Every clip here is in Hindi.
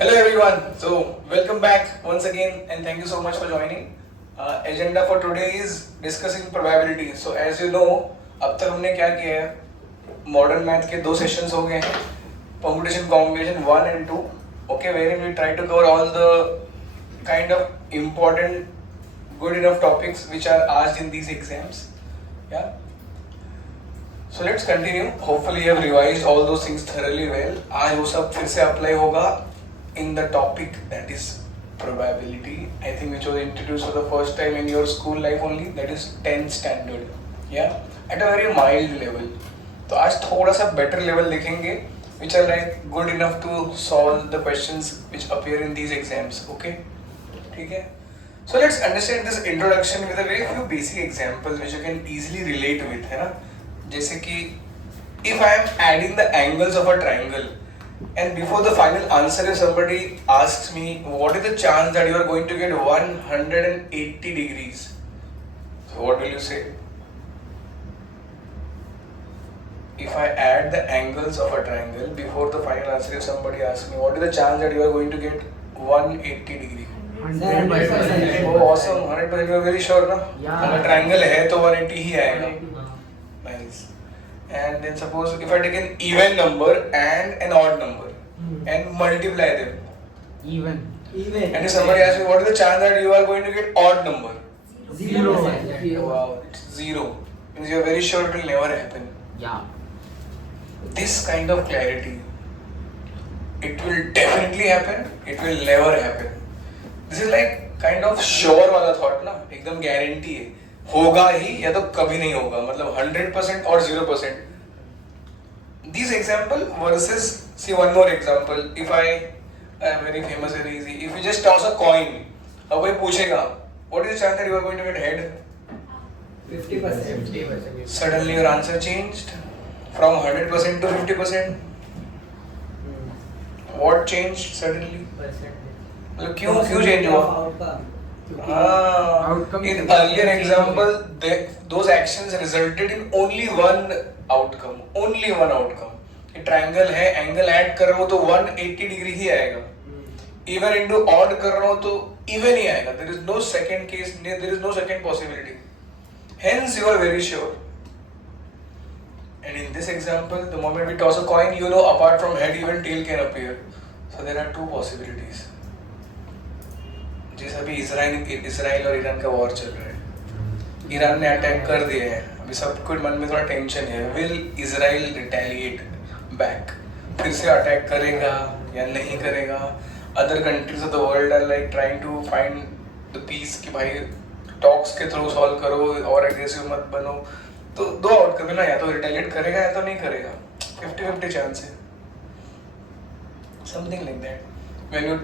Hello everyone. So welcome back once again and thank you so much for joining. Agenda for today is discussing probability. So as you know, अब तक हमने क्या किया है? Modern math के दो sessions हो गए हैं. Permutation combination 1 and 2. Okay, wherein we try to cover all the kind of important, good enough topics which are asked in these exams. Yeah. So let's continue. Hopefully you have revised all those things thoroughly well. आज वो सब फिर से apply होगा in the topic that is probability. I think which was introduced for the first time in your school life only. That is 10th standard. Yeah, at a very mild level. तो आज थोड़ा सा better level देखेंगे, which are like good enough to solve the questions which appear in these exams. Okay, ठीक है? So let's understand this introduction with a very few basic examples which you can easily relate with, है ना? जैसे कि if I am adding the angles of a triangle and before the final answer if somebody asks me what is the chance that you are going to get 180 degrees, so what will you say? If I add the angles of a triangle before the final answer if somebody asks me what is the chance that you are going to get 180 degree? 100%. Oh awesome, 100% you are very sure ना? Yeah. अगर triangle है तो 180 ही आएगा. Nice. And then suppose if I take an even number and an odd number and multiply them. Even. And if somebody asks me what is the chance that you are going to get odd number? 0. Wow, it's zero. Means you are very sure it will never happen. Yeah. This kind of clarity. It will definitely happen. It will never happen. This is like kind of sure वाला thought ना, एकदम guarantee है. होगा ही या तो कभी नहीं होगा, मतलब 100% और 0%. These example versus see one more example. If I am very famous, very easy. If you just toss a coin, अब कोई पूछेगा, what is the chance that you are going to get head? 50%. Suddenly your answer changed from 100% to 50%. What changed suddenly? मतलब क्यों change हुआ? Outcome In is- earlier example, those actions resulted in only one outcome. Only one outcome. कि triangle है, angle add कर रहा हो तो 180 degree ही आएगा. Even into odd कर रहा हो तो even ही आएगा. There is no second case. There is no second possibility. Hence, you are very sure. And in this example, the moment we toss a coin, you know apart from head, even tail can appear. So there are two possibilities. जैसे अभी इसराइल और ईरान का वॉर चल रहा है, ईरान ने अटैक कर दिया है, अभी सबको मन में थोड़ा टेंशन है, विल इजराइल रिटेलिएट बैक, फिर से अटैक करेगा या नहीं करेगा? Other countries of the world are like trying to find the peace कि भाई टॉक्स के थ्रू सॉल्व करो और एग्रेसिव मत बनो. तो दो आउटकम है ना, या तो रिटेलिएट करेगा या तो नहीं करेगा. 50-50 चांस है, something like that. When you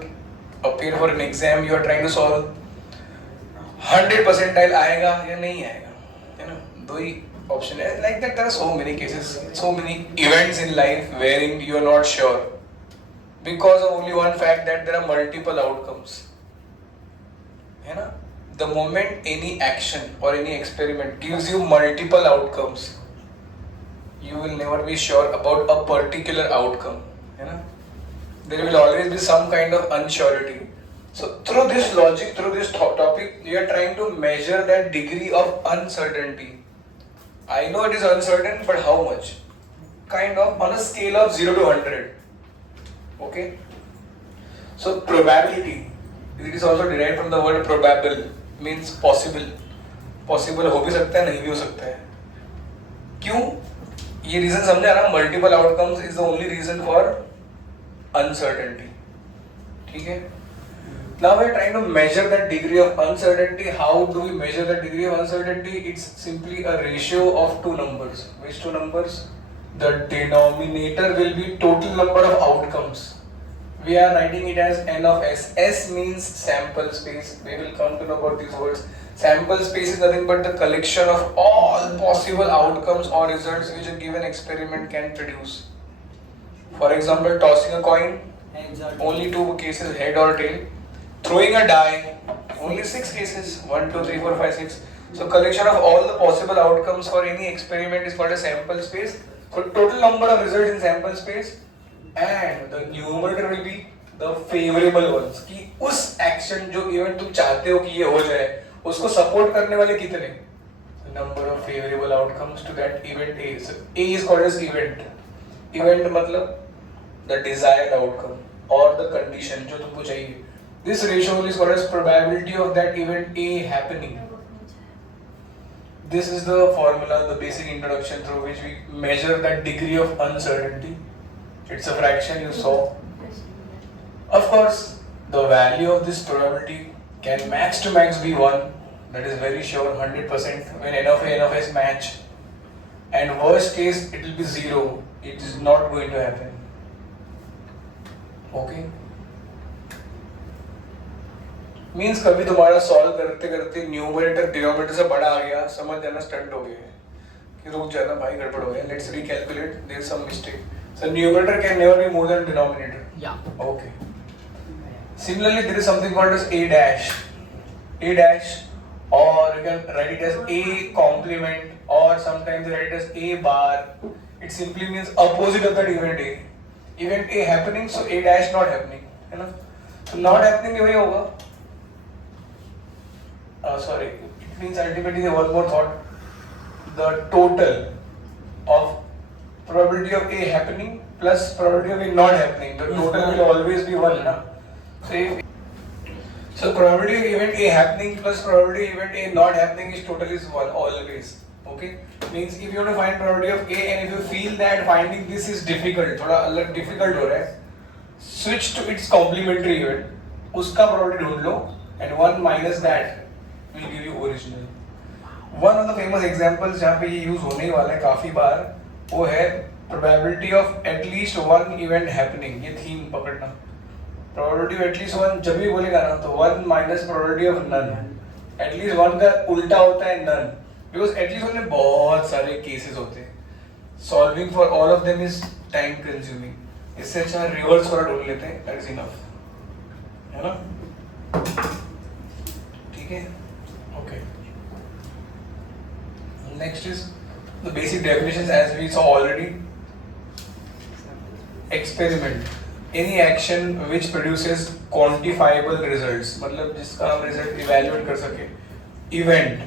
appear for an exam, you are trying to solve 100 percentile आएगा या नहीं आएगा, है ना? दो ही ऑप्शन है. Like that there are so many cases, so many events in life wherein you are not sure because of only one fact that there are multiple outcomes, है ना? The moment any action or any experiment gives you multiple outcomes, you will never be sure about a particular outcome, है ना? There will always be some kind of unsurety. So through this logic, through this topic, you are trying to measure that degree of uncertainty. I know it is uncertain, but how much? Kind of on a scale of 0 to 100. Okay? So probability, it is also derived from the word probable, means possible. Possible हो भी सकता है, नहीं भी हो सकता है. क्यों? ये reason समझा ना? Multiple outcomes is the only reason for uncertainty. ठीक है? Now we are trying to measure that degree of uncertainty. How do we measure the degree of uncertainty? It's simply a ratio of two numbers. Which two numbers? The denominator will be total number of outcomes. We are writing it as n of s. S means sample space. We will come to know about these words. Sample space is nothing but the collection of all possible outcomes or results which a given experiment can produce. For example, tossing a coin, only 2 cases, head or tail. Throwing a die, only 6 cases, 1, 2, 3, 4, 5, 6. So collection of all the possible outcomes for any experiment is called a sample space. So total number of results in sample space, and the numerator will be the the favourable ones, कि उस एक्शन जो इवेंट तुम चाहते हो कि ये हो जाए उसको सपोर्ट करने वाले कितने, number of favourable outcomes to that event A. So A is called as event. Event मतलब the desired outcome or the condition जो तुमको चाहिए. This ratio is called as probability of that event A happening. This is the formula, the basic introduction through which we measure that degree of uncertainty. It's a fraction you saw. Of course, the value of this probability can max to max be 1. That is very sure, 100% when n of A, n of S match. And worst case, it will be 0. It is not going to happen. Okay? Means कभी तुम्हारा सॉल्व करते करते न्यूमरेटर डिनोमिनेटर से बड़ा आ गया, समझ जाना स्टंट हो गया कि रुक जाना भाई, गड़बड़ हो गया, let's recalculate, there is some mistake. So numerator can never be more than denominator. Yeah. Okay. Similarly, there is something called as a dash. A dash, or you can write it as a complement, or sometimes they write it as a bar. It simply means opposite of that event A. Event A happening, so A dash not happening. है ना? So not happening वही होगा. Sorry, it means ultimately one more thought. The total of probability of A happening plus probability of A not happening. The total will always be 1. Na? So probability of event A happening plus probability of event A not happening is total is 1 always. Okay? Means if you want to find probability of A and if you feel that finding this is difficult, थोड़ा अलग difficult हो रहा है, switch to its complementary event. उसका probability ढूंढ लो and 1 minus that will give you original. One of the famous examples जहाँ पे ये use होने ही वाला है काफी बार, वो है probability of at least one event happening. ये theme पकड़ना. Probability of at least one जब भी बोलेगा ना तो 1 minus probability of none. At least one का उल्टा होता है none. Because at least one में बहुत सारे cases होते हैं. Solving for all of them is time consuming. इससे अच्छा reverse वाला ढूंढ लेते हैं. That is enough. है ना? ठीक है? Okay. Next is the basic definitions as we saw already. Experiment. Any action which produces quantifiable results. मतलब जिसका हम result evaluate कर सके. Event.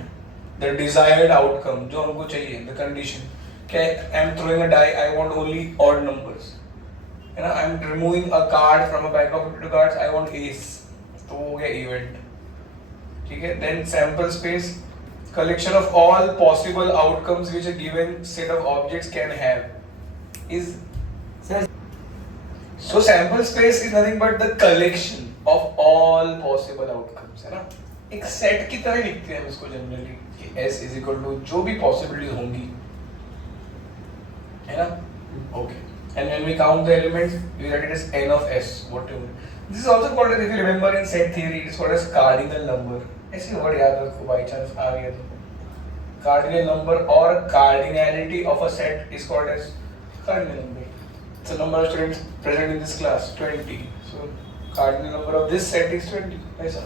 The desired outcome. जो हमको चाहिए. The condition. क्या I am throwing a die. I want only odd numbers. है ना? I am removing a card from a pack of 52 cards. I want ace. तो हो गया event. ठीक है? Then sample space. Collection of all possible outcomes which a given set of objects can have is. So sample space is nothing but the collection of all possible outcomes, है ना? एक set की तरह लिखते हैं इसको generally कि S is equal to जो भी possibilities होंगी, है ना? Okay. And when we count the elements, we write it as n of S. Whatever. This is also called as, if you remember in set theory, it is called as cardinal number. ऐसे वर्ड याद रखो by chance आ गया तो. Cardinal number or cardinality of a set is called as cardinal number. So number of students present in this class 20. So cardinal number of this set is 20. ऐसा.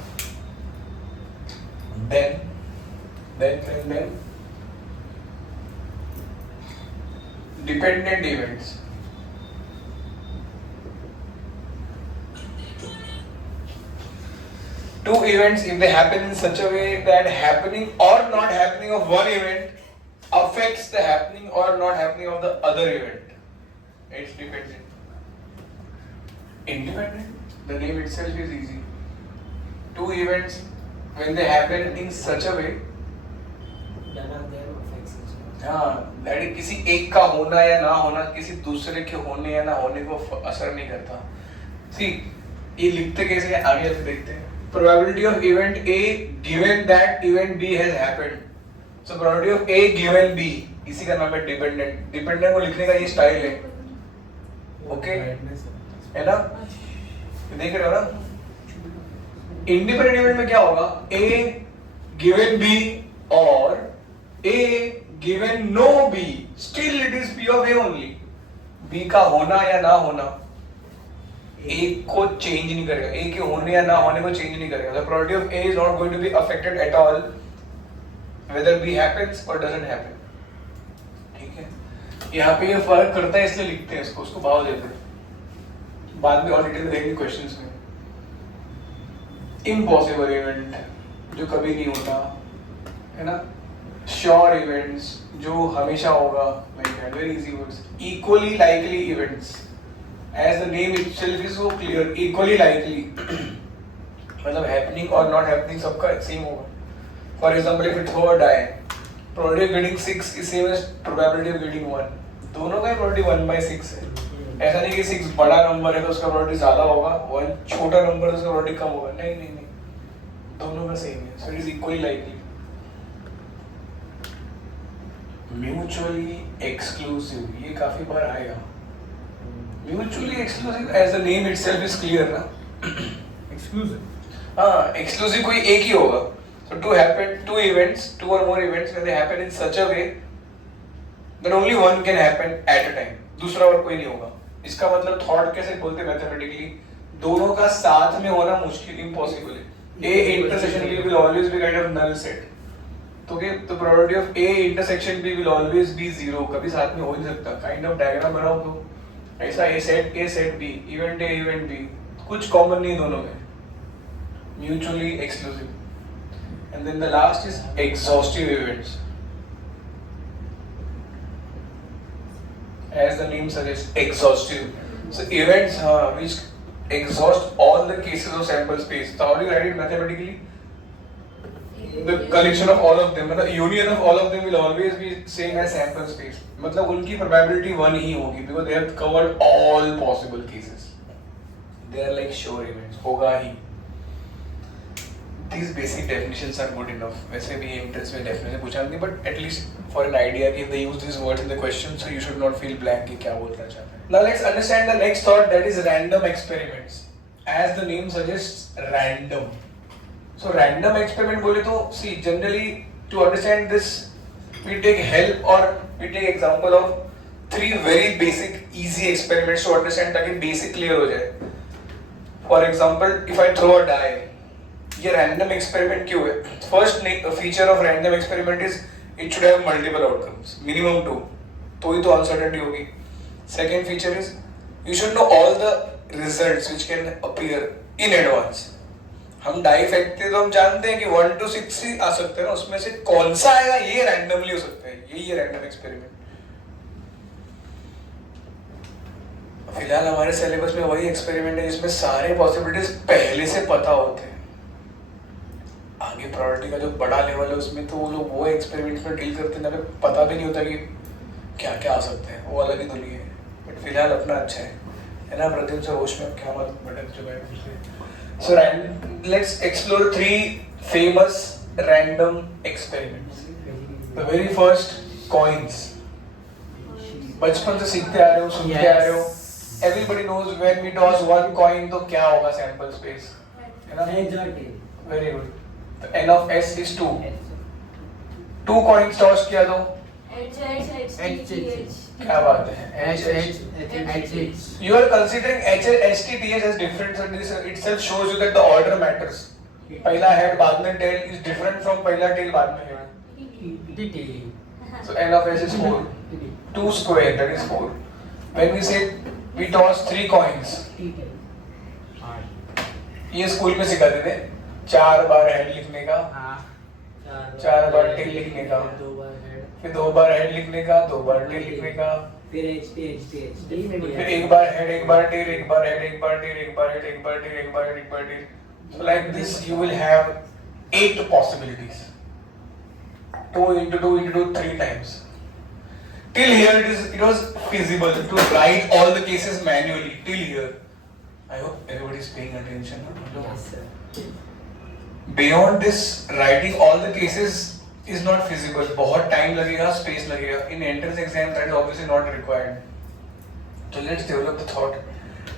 Then dependent events. Two events, if they happen in such a way that happening or not happening of one event affects the happening or not happening of the other event. It's dependent. Independent, the name itself is easy. Two events, when they happen in such a way, हाँ, that किसी एक का होना या ना होना किसी दूसरे के होने या ना होने को असर नहीं करता. See, ये लिखते कैसे हैं आगे देखते हैं. Probability of event A given that event B has happened. So probability of A given B, इसी का नाम है dependent. Dependent को लिखने का ये स्टाइल है. Okay? है ना? देख रहे हो ना? Independent event में क्या होगा? A given B or A given no B, still it is P of A only. B का होना या ना होना एक को चेंज नहीं करेगा, ए के होने या ना होने को चेंज नहीं करेगा. The probability of A is not going to be affected at all whether B happens or doesn't happen. ठीक है? यहाँ पे ये फर्क करता है इसलिए लिखते हैं इसको, उसको भाव देते हैं. बाद में और डिटेल में देखेंगे क्वेश्चंस में। इम्पॉसिबल इवेंट जो कभी नहीं होता है ना, श्योर इवेंट्स जो हमेशा होगा, like that, very easy words. Equally likely events, as the name itself is so clear, equally likely मतलब हैपनिंग और नॉट हैपनिंग सबका सेम होगा। For example if it throw a die, probability of getting 6 is same as probability of getting 1, दोनों का प्रोबेबिलिटी 1/6 है। ऐसा नहीं कि 6 बड़ा नंबर है तो उसका प्रोबेबिलिटी ज्यादा होगा, 1 छोटा नंबर है उसका प्रोबेबिलिटी कम होगा, नहीं नहीं नहीं, दोनों का सेम है। So it is equally likely. Mutually exclusive, ये काफी बार आएगा। Mutually exclusive as the name itself is clear ना, Exclusive. हाँ, एक्सक्लूसिव कोई एक ही होगा। So to happen two events, two or more events when they happen in such a way that only one can happen at a time, दूसरा और कोई नहीं होगा। इसका मतलब थॉट कैसे बोलते मैथमेटिकली, दोनों का साथ में होना मुश्किल, इम्पॉसिबल है। A intersection B will always be kind of null set, तो के तो probability of A intersection B will always be 0, कभी साथ में हो नहीं सकता। काइंड ऑफ डायग्राम बनाओ तो ऐसा A set B, event A event B, कुछ कॉमन नहीं दोनों में, mutually exclusive. And then the last is exhaustive events. As the name suggests, exhaustive. So events which exhaust all the cases of sample space. So how do you write it mathematically? The collection of all of them, मतलब union of all of them will always be same as sample space. मतलब उनकी probability 1 ही होगी because they have covered all possible cases. They are like sure events. होगा ही. These basic definitions are good enough. वैसे भी entrance में definition पूछा नहीं, but at least for an idea कि they use these words in the question, so you should not feel blank कि क्या बोलना चाहते हैं. Now let's understand the next thought, that is random experiments. As the name suggests, random. So random experiment बोले तो see generally to understand this we take help or we take example of 3 very basic easy experiments to understand ताकि basic clear हो जाए. For example, if I throw a die, ये रैंडम एक्सपेरिमेंट क्यों है? First feature of random experiment is it should have multiple outcomes, minimum 2, तो ही तो अनसर्टेनिटी होगी। Second feature is you should know all the results which can appear in advance. हम डाई फेंकते तो हम जानते हैं कि 1 to 6 ही आ सकते हैं ना, उसमें से कौन सा आएगा ये रैंडमली हो सकता है, यही है रैंडम एक्सपेरिमेंट। फिलहाल हमारे सिलेबस में वही एक्सपेरिमेंट है जिसमें सारे पॉसिबिलिटीज पहले से पता होते हैं। आगे प्रोबेबिलिटी का जो बड़ा लेवल है उसमें तो वो लोग वो एक्सपेरिमेंट में डील करते हैं जब पता भी नहीं होता कि क्या क्या आ सकते हैं, वो अलग ही दुनिया है। बट फिलहाल अपना अच्छा है ना प्रतिम से होश में क्या मत भटक चुका है। So let's explore 3 famous random experiments. The very first, coins. बचपन से सीखते आ रहे हो, सुनते आ रहे हो। Everybody knows when we toss 1 coin तो क्या होगा सैंपल स्पेस, है ना? Very good. तो n of s is 2. 2 coins toss किया तो क्या बात है? H. You are considering H, S, T, T, H as different, so this itself shows you that the order matters. पहला head बाद में tail is different from पहला tail बाद में head. So n of s is 4. 2 square, that is 4. When we say we toss 3 coins, ये स्कूल में सिखाते थे 4 बार हेड लिखने का, 4 बार टेल लिखने का, फिर 2 बार हेड लिखने का, 2 बार टेल लिखने का, फिर फिर 1 बार हेड, 1 बार टेल, 1 बार हेड, 1 बार टेल, 1 बार हेड, 1 बार टेल, 1 बार हेड, 1 बार tail. So like this you will have 8 possibilities. 2 into 2 into 2 3 times. Till here it was feasible to write all the cases manually. Till here. I hope everybody is paying attention. Yes, sir. Beyond this, writing all the cases is not feasible. बहुत time लगेगा, space लगेगा. In entrance exam, that is obviously not required. So let's develop the thought.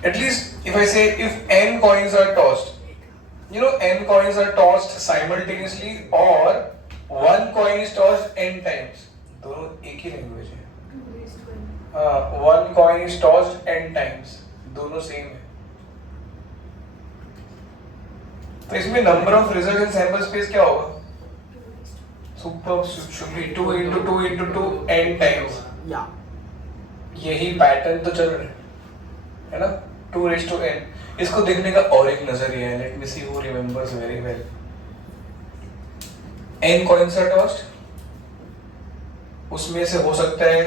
At least, if I say if n coins are tossed, you know n coins are tossed simultaneously or 1 coin is tossed n times. दोनों एक ही language है. 1 coin is tossed n times. दोनों same है. तो इसमें number of result in sample space क्या होगा? Super should be 2 into 2 into 2 n times. यही पैटर्न तो चल रहा है ना? 2 raised to n. इसको देखने का और एक नजरिया है. Let me see who remembers very well. n coins are tossed. उसमें से हो सकता है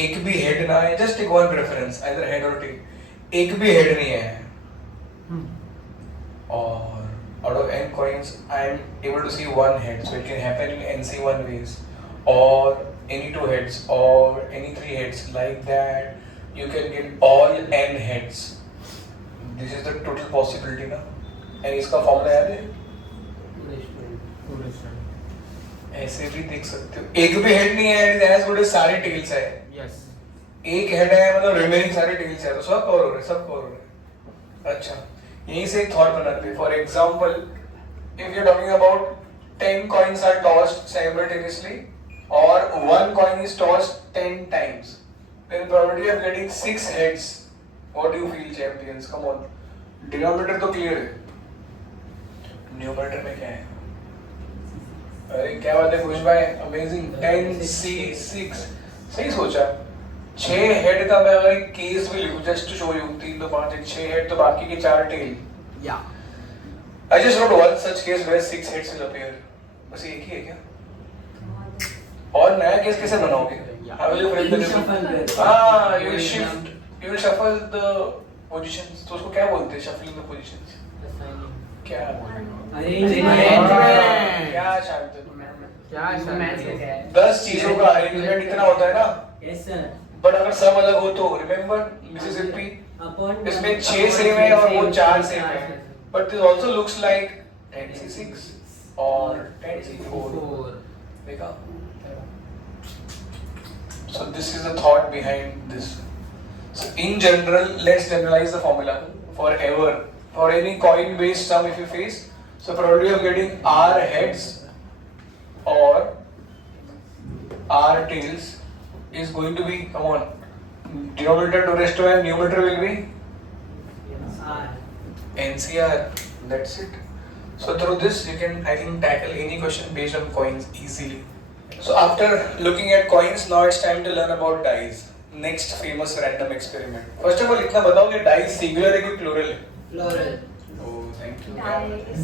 एक भी हेड ना है. Just take one preference, either head or tail. एक भी हेड नहीं है. और out of n coins, I am able to see one head. So it can happen in NC1 ways, or any 2 heads, or any 3 heads. Like that, you can get all n heads. This is the total possibility, ना? And इसका फॉर्मूला याद है? ऐसे भी देख सकते हो. एक भी हेड नहीं है, it has got सारे टेल्स है. Yes. एक हेड है मतलब रिमेनिंग सारे टेल्स है, तो सब कवर हो रहे, सब कवर हो रहे. अच्छा, यहीं से एक थॉट बनाते हैं. For example, if you are talking about 10 coins are tossed simultaneously or 1 coin is tossed 10 times, then probability of getting 6 heads. What do you feel, champions? Come on. Denominator तो clear है. Numerator में क्या है? अरे क्या बात है खुश भाई, अमेजिंग. 10C6 सही सोचा. 6 हेड का मैं अगर एक केस भी लिखूं जस्ट टू शो यू, 3 तो 5 1 6 हेड तो बाकी के 4 tell. Yeah. I just wrote one such case where 6 heads will appear. बस एक ही है क्या? और नया केस कैसे बनाओगे? How will you frame the different? हाँ, you will shift, you will shuffle the positions. तो उसको क्या बोलते हैं? Shuffling the positions. क्या बोलेंगे? Arrangement. क्या शांत? क्या शांति? 10 चीजों का अरेंजमेंट इतना होता है ना. Yes sir. बट अगर सब अलग हो तो रिमेम्बर मिसिसिपी Upon इसमें 6 सेम है और वो 4 सेम है. But this also looks like 10C6 और 10C4. देखा? So this is the thought behind this. So in general, let's generalize the formula forever. For any coin-based sum, if you face, so probability of getting R heads or R tails is going to be, come on, denominator 2 raised to n, numerator will be R. NCR. That's it. So through this, you can, I think, tackle any question based on coins easily. So after looking at coins, now it's time to learn about dice. Next famous random experiment. First of all, इतना बताओ कि dice singular है कि plural है? Plural. Oh, thank you.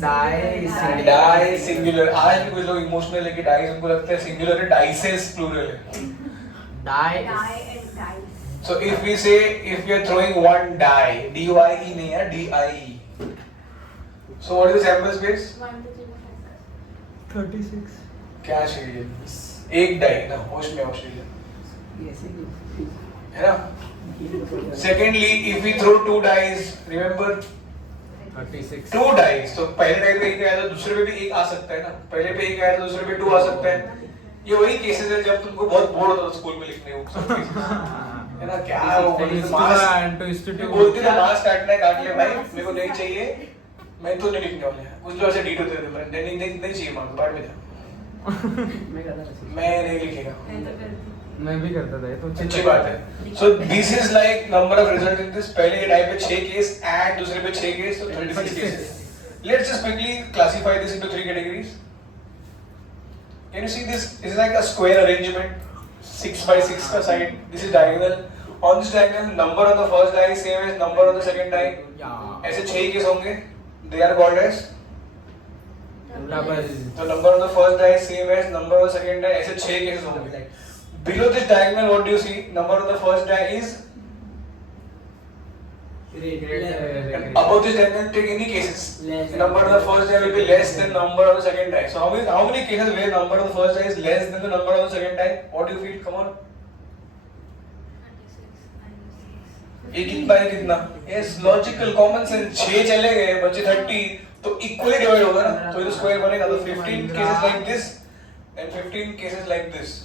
Die. Singular. आज भी कुछ लोग इमोशनल है कि dice उनको लगता है singular है, dices plural है. Die. and dice. So if we say, if we are throwing one die, D-Y-E नहीं है, D-I-E. So what is the sample space? 1, 2, 3, 4, 5. 36. क्या चाहिए? एक डाई ना, होश में ऑस्ट्रेलिया है ना. Secondly, if we throw 2 dice, remember 36. 2 dice, तो पहले डाई पे एक आया तो दूसरे पे भी एक आ सकता है ना. पहले पे एक आया तो दूसरे पे 2 आ सकता है. ये वही केसेस है जब तुमको बहुत बोर होता था स्कूल में लिखने वो है ना. क्या वो बोलते थे मास काटना है, काट ले भाई, मेरे को नहीं चाहिए, मैं तो नहीं लिखने वाला. कुछ लोग ऐसे डीट होते थे, नहीं चाहिए मार्क्स, बाद में जा, मैं नहीं लिखेगा. मैं भी करता था ये तो अच्छी बात है. सो this is like number of result in this. पहले के टाइप पे 6 केस एंड दूसरे पे 6 केस, तो 36 cases. Let's just quickly classify this into 3 categories. Can you see this is like a square arrangement. 6 by 6 का side, this is diagonal. On this diagonal number on the first die same as number on the second die. ऐसे 6 केस होंगे, they are called as double. तो number on the first die same as number on the second die. ऐसे 6 केसेस होंगे. Below this diagonal, what do you see? Number of the first die is. And above this diagonal, take any cases. Less. Number of the first die will be less than number of the second die. So how many cases where number of the first die is less than the number of the second die? What do you feel? Come on. 36, एक कितना है कितना? Yes, logical, common sense. 6 चले गए, बचे 30, तो equally divide होगा ना? तो ये स्क्वायर बनेगा. तो 15 cases like this and 15 cases like this.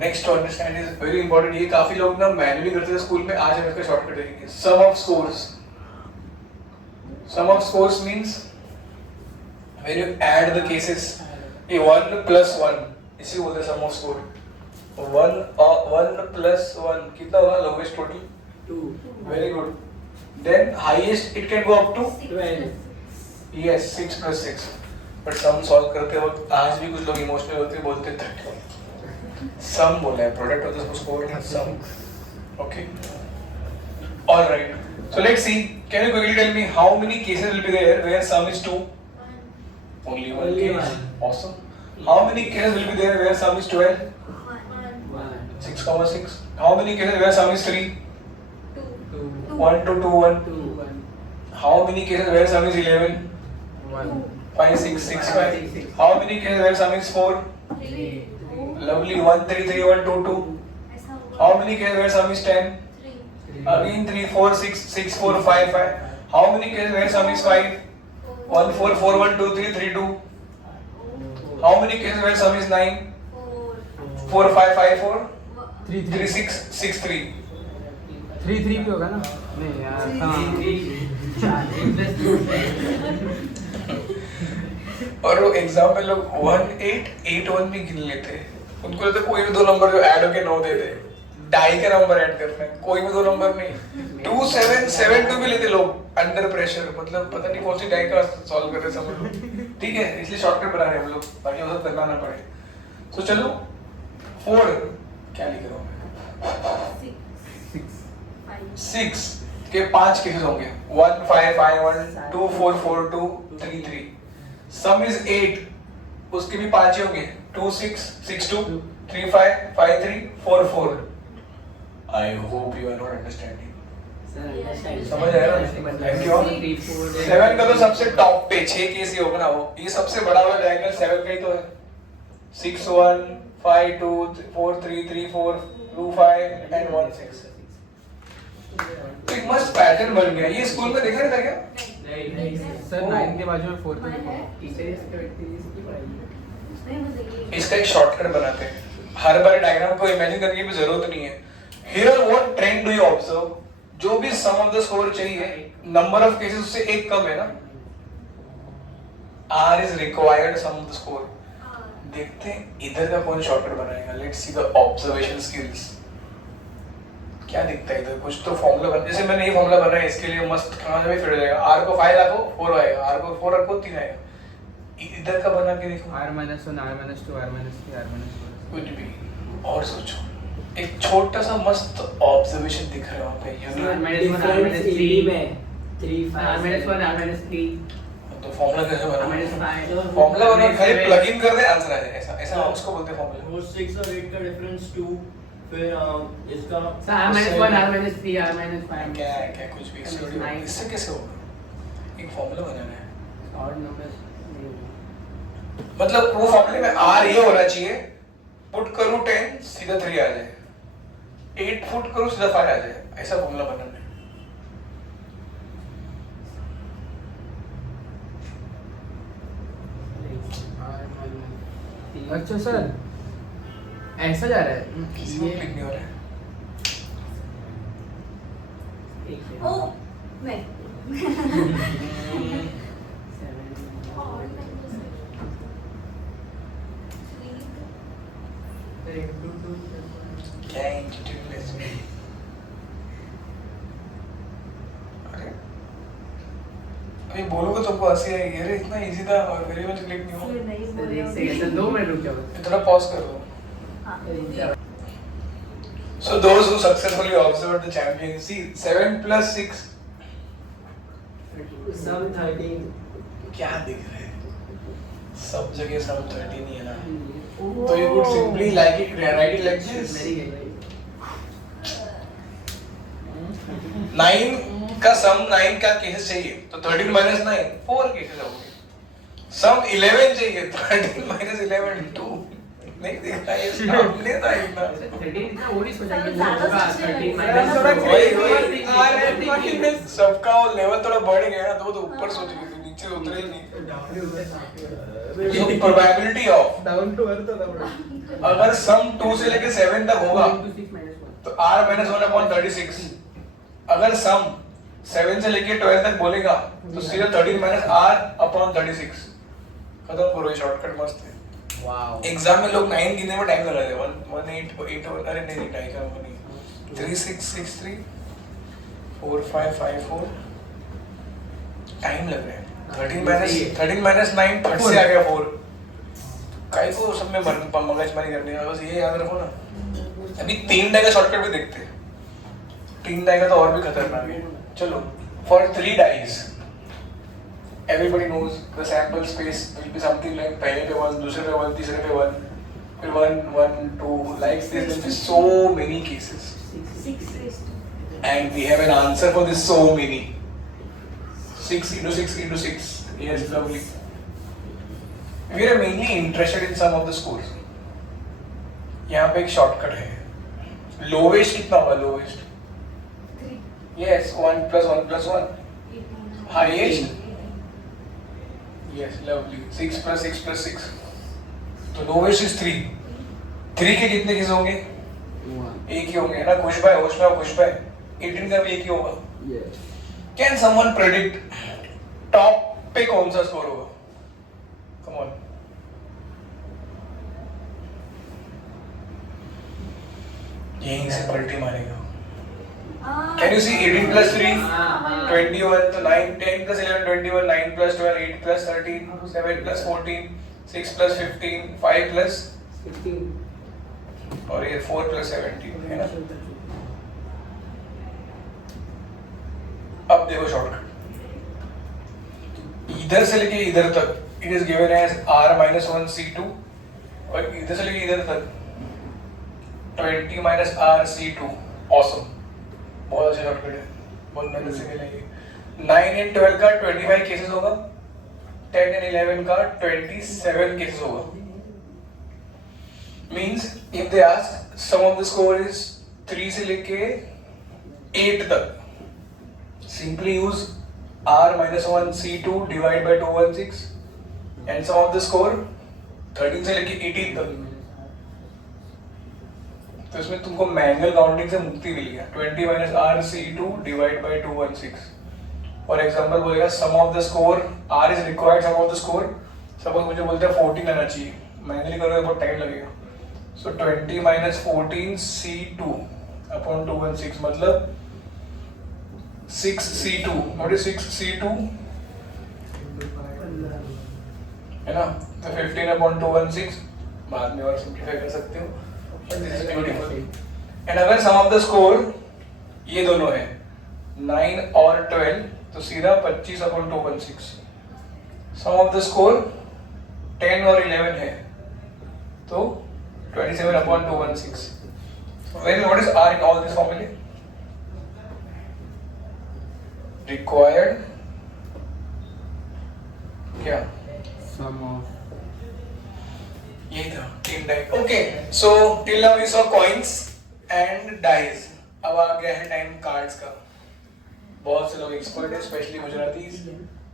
Next to understand is very important. ये काफी लोग ना मैन्युअली करते थे स्कूल में, आज हम इसका शॉर्टकट देखेंगे. Sum of scores. Sum of scores means when you add the cases. ये 1 + 1 इसी बोलते हैं सम ऑफ स्कोर. 1 + 1 कितना होगा lowest total? 2. Very good. Then highest it can go up to 12. Yes 6 + 6. But sum solve करते वक्त आज भी कुछ लोग इमोशनल होते हैं, बोलते हैं 30. सम बोला है, product of the score sum. Okay. All right. So let's see. Can you quickly tell me how many cases will be there where sum is 2? Only one Only case. one. Awesome. How many cases will be there where sum is 12? 1, 6,6. How many cases where sum is 3? 2, 1, 2, 2, 1. 2, 1. How many cases where sum is 11? 1. 5, 6, 6, 5. How many cases where sum is 4? Lovely. 1, 3, 3, 1, 2, 2. How many cases where sum is 10? Again 3, 4, 6, 6, 4, 5, 5. How many cases where sum is 5? 1, 4, 4, 1, 2, 3, 3, 2. How many cases where sum is 9? 4, 5, 5, 4. 3 3, 3 6, 6, 3. 3 3 भी होगा ना? नहीं यार, हाँ। 3, और वो एग्जाम में लोग 1, 8, 8, 1 भी गिन लेते हैं। उनको लगता है कोई भी दो नंबर जो ऐड होके 9 दे दे। डाई का नंबर ऐड करना है, कोई भी दो नंबर नहीं। 2, 7, 7, 2 भी लेते लोग अंडर प्रेशर, मतलब पता नहीं कौन सी डाई का सॉल्व कर रहे हैं सब लोग। ठीक है, इसलिए शॉर्टकट बना रहे हैं हम लोग ताकि उसे करना ना पड़े। तो चलो 4 क्या लिख रहा हूँ? 6 के 5 केसेस होंगे। 1, 5, 5, 1, 2, 4, 4, 2, 3, 3। सम इज 8, उसके भी 5 ही होंगे। 2, 6, 6, 2, 3, 5, 5, 3, 4, 4। I hope you are not understanding. समझ आया ना? Thank you. 7 का तो सबसे टॉप पे 6 केस ही होगा ना वो। ये सबसे बड़ा वाला डायगोनल 7 का ही तो है। 6, 1, 5, 2, 4, 3, 3, 4, 2, 5 and 1, 6। तो एक मस्त पैटर्न बन गया। ये स्कूल में देखा नहीं था क्या? सर 9 के बाजू में 4 पे इसका एक शॉर्टकट बनाते हैं। हर बार डायग्राम को इमेजिन करने की भी जरूरत नहीं है। Here what trend do you observe? जो भी सम ऑफ द स्कोर चाहिए, नंबर ऑफ केसेस उससे एक कम है ना। R is required sum of the score. देखते हैं इधर का कौन शॉर्टकट बनाएगा। Let's see the observation skills. क्या दिखता है इधर? कुछ तो फॉर्मूला बन, जैसे मैंने ये फॉर्मूला बनाया इसके लिए मस्त कहाँ से भी फिट हो जाएगा। R को 5 रखो 4 आएगा, R को 4 रखो 3 आएगा। इधर का बना के देखो। R -1 R -2 R -3 R -4 कुछ भी और सोचो। एक छोटा सा मस्त ऑब्जर्वेशन दिख रहा है वहाँ पे। Difference in में 3, 5, तो फॉर्मूला कैसे बना? -5 फॉर्मूला बना खाली प्लग इन कर दे आंसर आ जाए। ऐसा ऐसा उसको बोलते हैं फॉर्मूला। वो 6 और 8 का डिफरेंस 2, फिर इसका क्या है क्या कुछ भी इससे कैसे होगा? एक फॉर्मूला बनाना है। मतलब वो फॉर्मूले में R ये होना चाहिए, पुट करूं 10 सीधा 3 आ जाए, 8 पुट करूं सीधा 5 आ जाए। ऐसा फॉर्मूला बनाना है। अच्छा सर, ऐसा जा रहा है किसी को क्लिक नहीं हो रहा है। क्या इंस्टीट्यूट प्लेस में? अरे अभी बोलोगे तुमको हंसी आएगी। अरे इतना इजी था और मेरे में क्लिक नहीं हुआ। 2 मिनट रुक जाओ। थोड़ा पॉज करो। So those who successfully observed the champion, see 7 plus 6 Sum 13 क्या दिख रहा है? सब जगह सम 13 ही है ना। तो you could simply like it, write it like this. 9 का सम 9 का केसेस चाहिए तो 13 minus 9 4 केसेस होंगे। सम 11 चाहिए 13 minus 11 2 नहीं दिख रहा है। सामने था इतना 13 इतना वो नहीं सोचा कि ज्यादा होगा सोचने 13 लगे। माइनस सबका वो लेवल थोड़ा बढ़ गया ना, तो ऊपर सोच रही थी, नीचे उतरे ही नहीं। So probability of down to earth था बड़ा। अगर सम 2 से लेके 7 तक होगा तो r minus 1/36। अगर सम 7 से लेके 12 तक बोलेगा तो सीधा 13 minus r/36। खत्म करो, ये शॉर्टकट मस्त है। वाओ। एग्जाम में लोग 9 गिनने में टाइम लगा देते हैं। 1 8 8 अरे नहीं नहीं टाइम का नहीं। 3 6 6 3 4 5 5 4 टाइम लग रहा है। 13 minus 9 30 से आ गया 4। काहे को सब में मगजमारी करनी है, बस ये याद रखो ना। अभी 3 का शॉर्टकट भी देखते हैं। 3 डाई का तो और भी खतरनाक है. चलो, for 3 dice, everybody knows the sample space will be something like पहले पे 1, दूसरे पे 1, तीसरे पे 1, फिर 1, 1, 2, like this. There will be so many cases. 6. And we have an answer for this so many. 6 into 6 into 6. Yes, lovely. We are mainly interested in some of the scores. यहाँ पे एक शॉर्टकट है. Lowest कितना होगा lowest? 3. Yes, 1 plus 1 plus 1. 8, 9. Highest? Yes, lovely. 6 plus 6 plus 6. तो lowest is 3. 3 के कितने केस होंगे? एक ही होंगे ना. खुश भाई, होश में आओ, खुश भाई. 18 का भी एक ही होगा. Can someone predict top पे कौन सा स्कोर होगा? Come on. यहीं से पलटी मारेगा. Can you see 18 plus 3? 21, तो 9, 10 plus 11, 21, 9 plus 12, 8 plus 13, 7 plus 14, 6 plus 15, 5 plus 16 और ये 4 plus 17 है ना. अब देखो शॉर्टकट. इधर से लेके इधर तक it is given as r minus 1 c2 और इधर से लेके इधर तक 20 minus r c2. Awesome. बहुत अच्छा शॉर्टकट है. बहुत मेहनत से मिलेगी. 9 and 12 का 25 केसेस होगा. 10 and 11 का 27 केसेस होगा. Means if they ask sum of the score is 3 से लेके 8 तक, simply use r minus 1 c2 divide by 216 and sum of the score 13 से लेके 18 तक. तो इसमें तुमको मैनुअल काउंटिंग से मुक्ति मिल गया. 20 minus r c2 divide by 216. For example बोलेगा sum of the score, r is required sum of the score. Suppose मुझे बोलते हैं 14 आना चाहिए. मैनुअली करोगे बहुत टाइम लगेगा. सो 20 minus 14 c2 upon 216 मतलब 6 c2. व्हाट इज 6 c2 है ना. तो 15 upon 216 बाद में और सिंपलीफाई कर सकते हो. This is beautiful. And अगर sum of the score ये दोनों है 9 और 12 तो सीधा 25 upon 216. Sum of the score 10 और 11 है तो 27 upon 216. So what is r in all this formula? Required क्या? Sum of यही था 3 die. Okay, so till now we saw coins and dice. अब आ गया है टाइम कार्ड्स का. बहुत से लोग एक्सपर्ट है, स्पेशली गुजरातीज.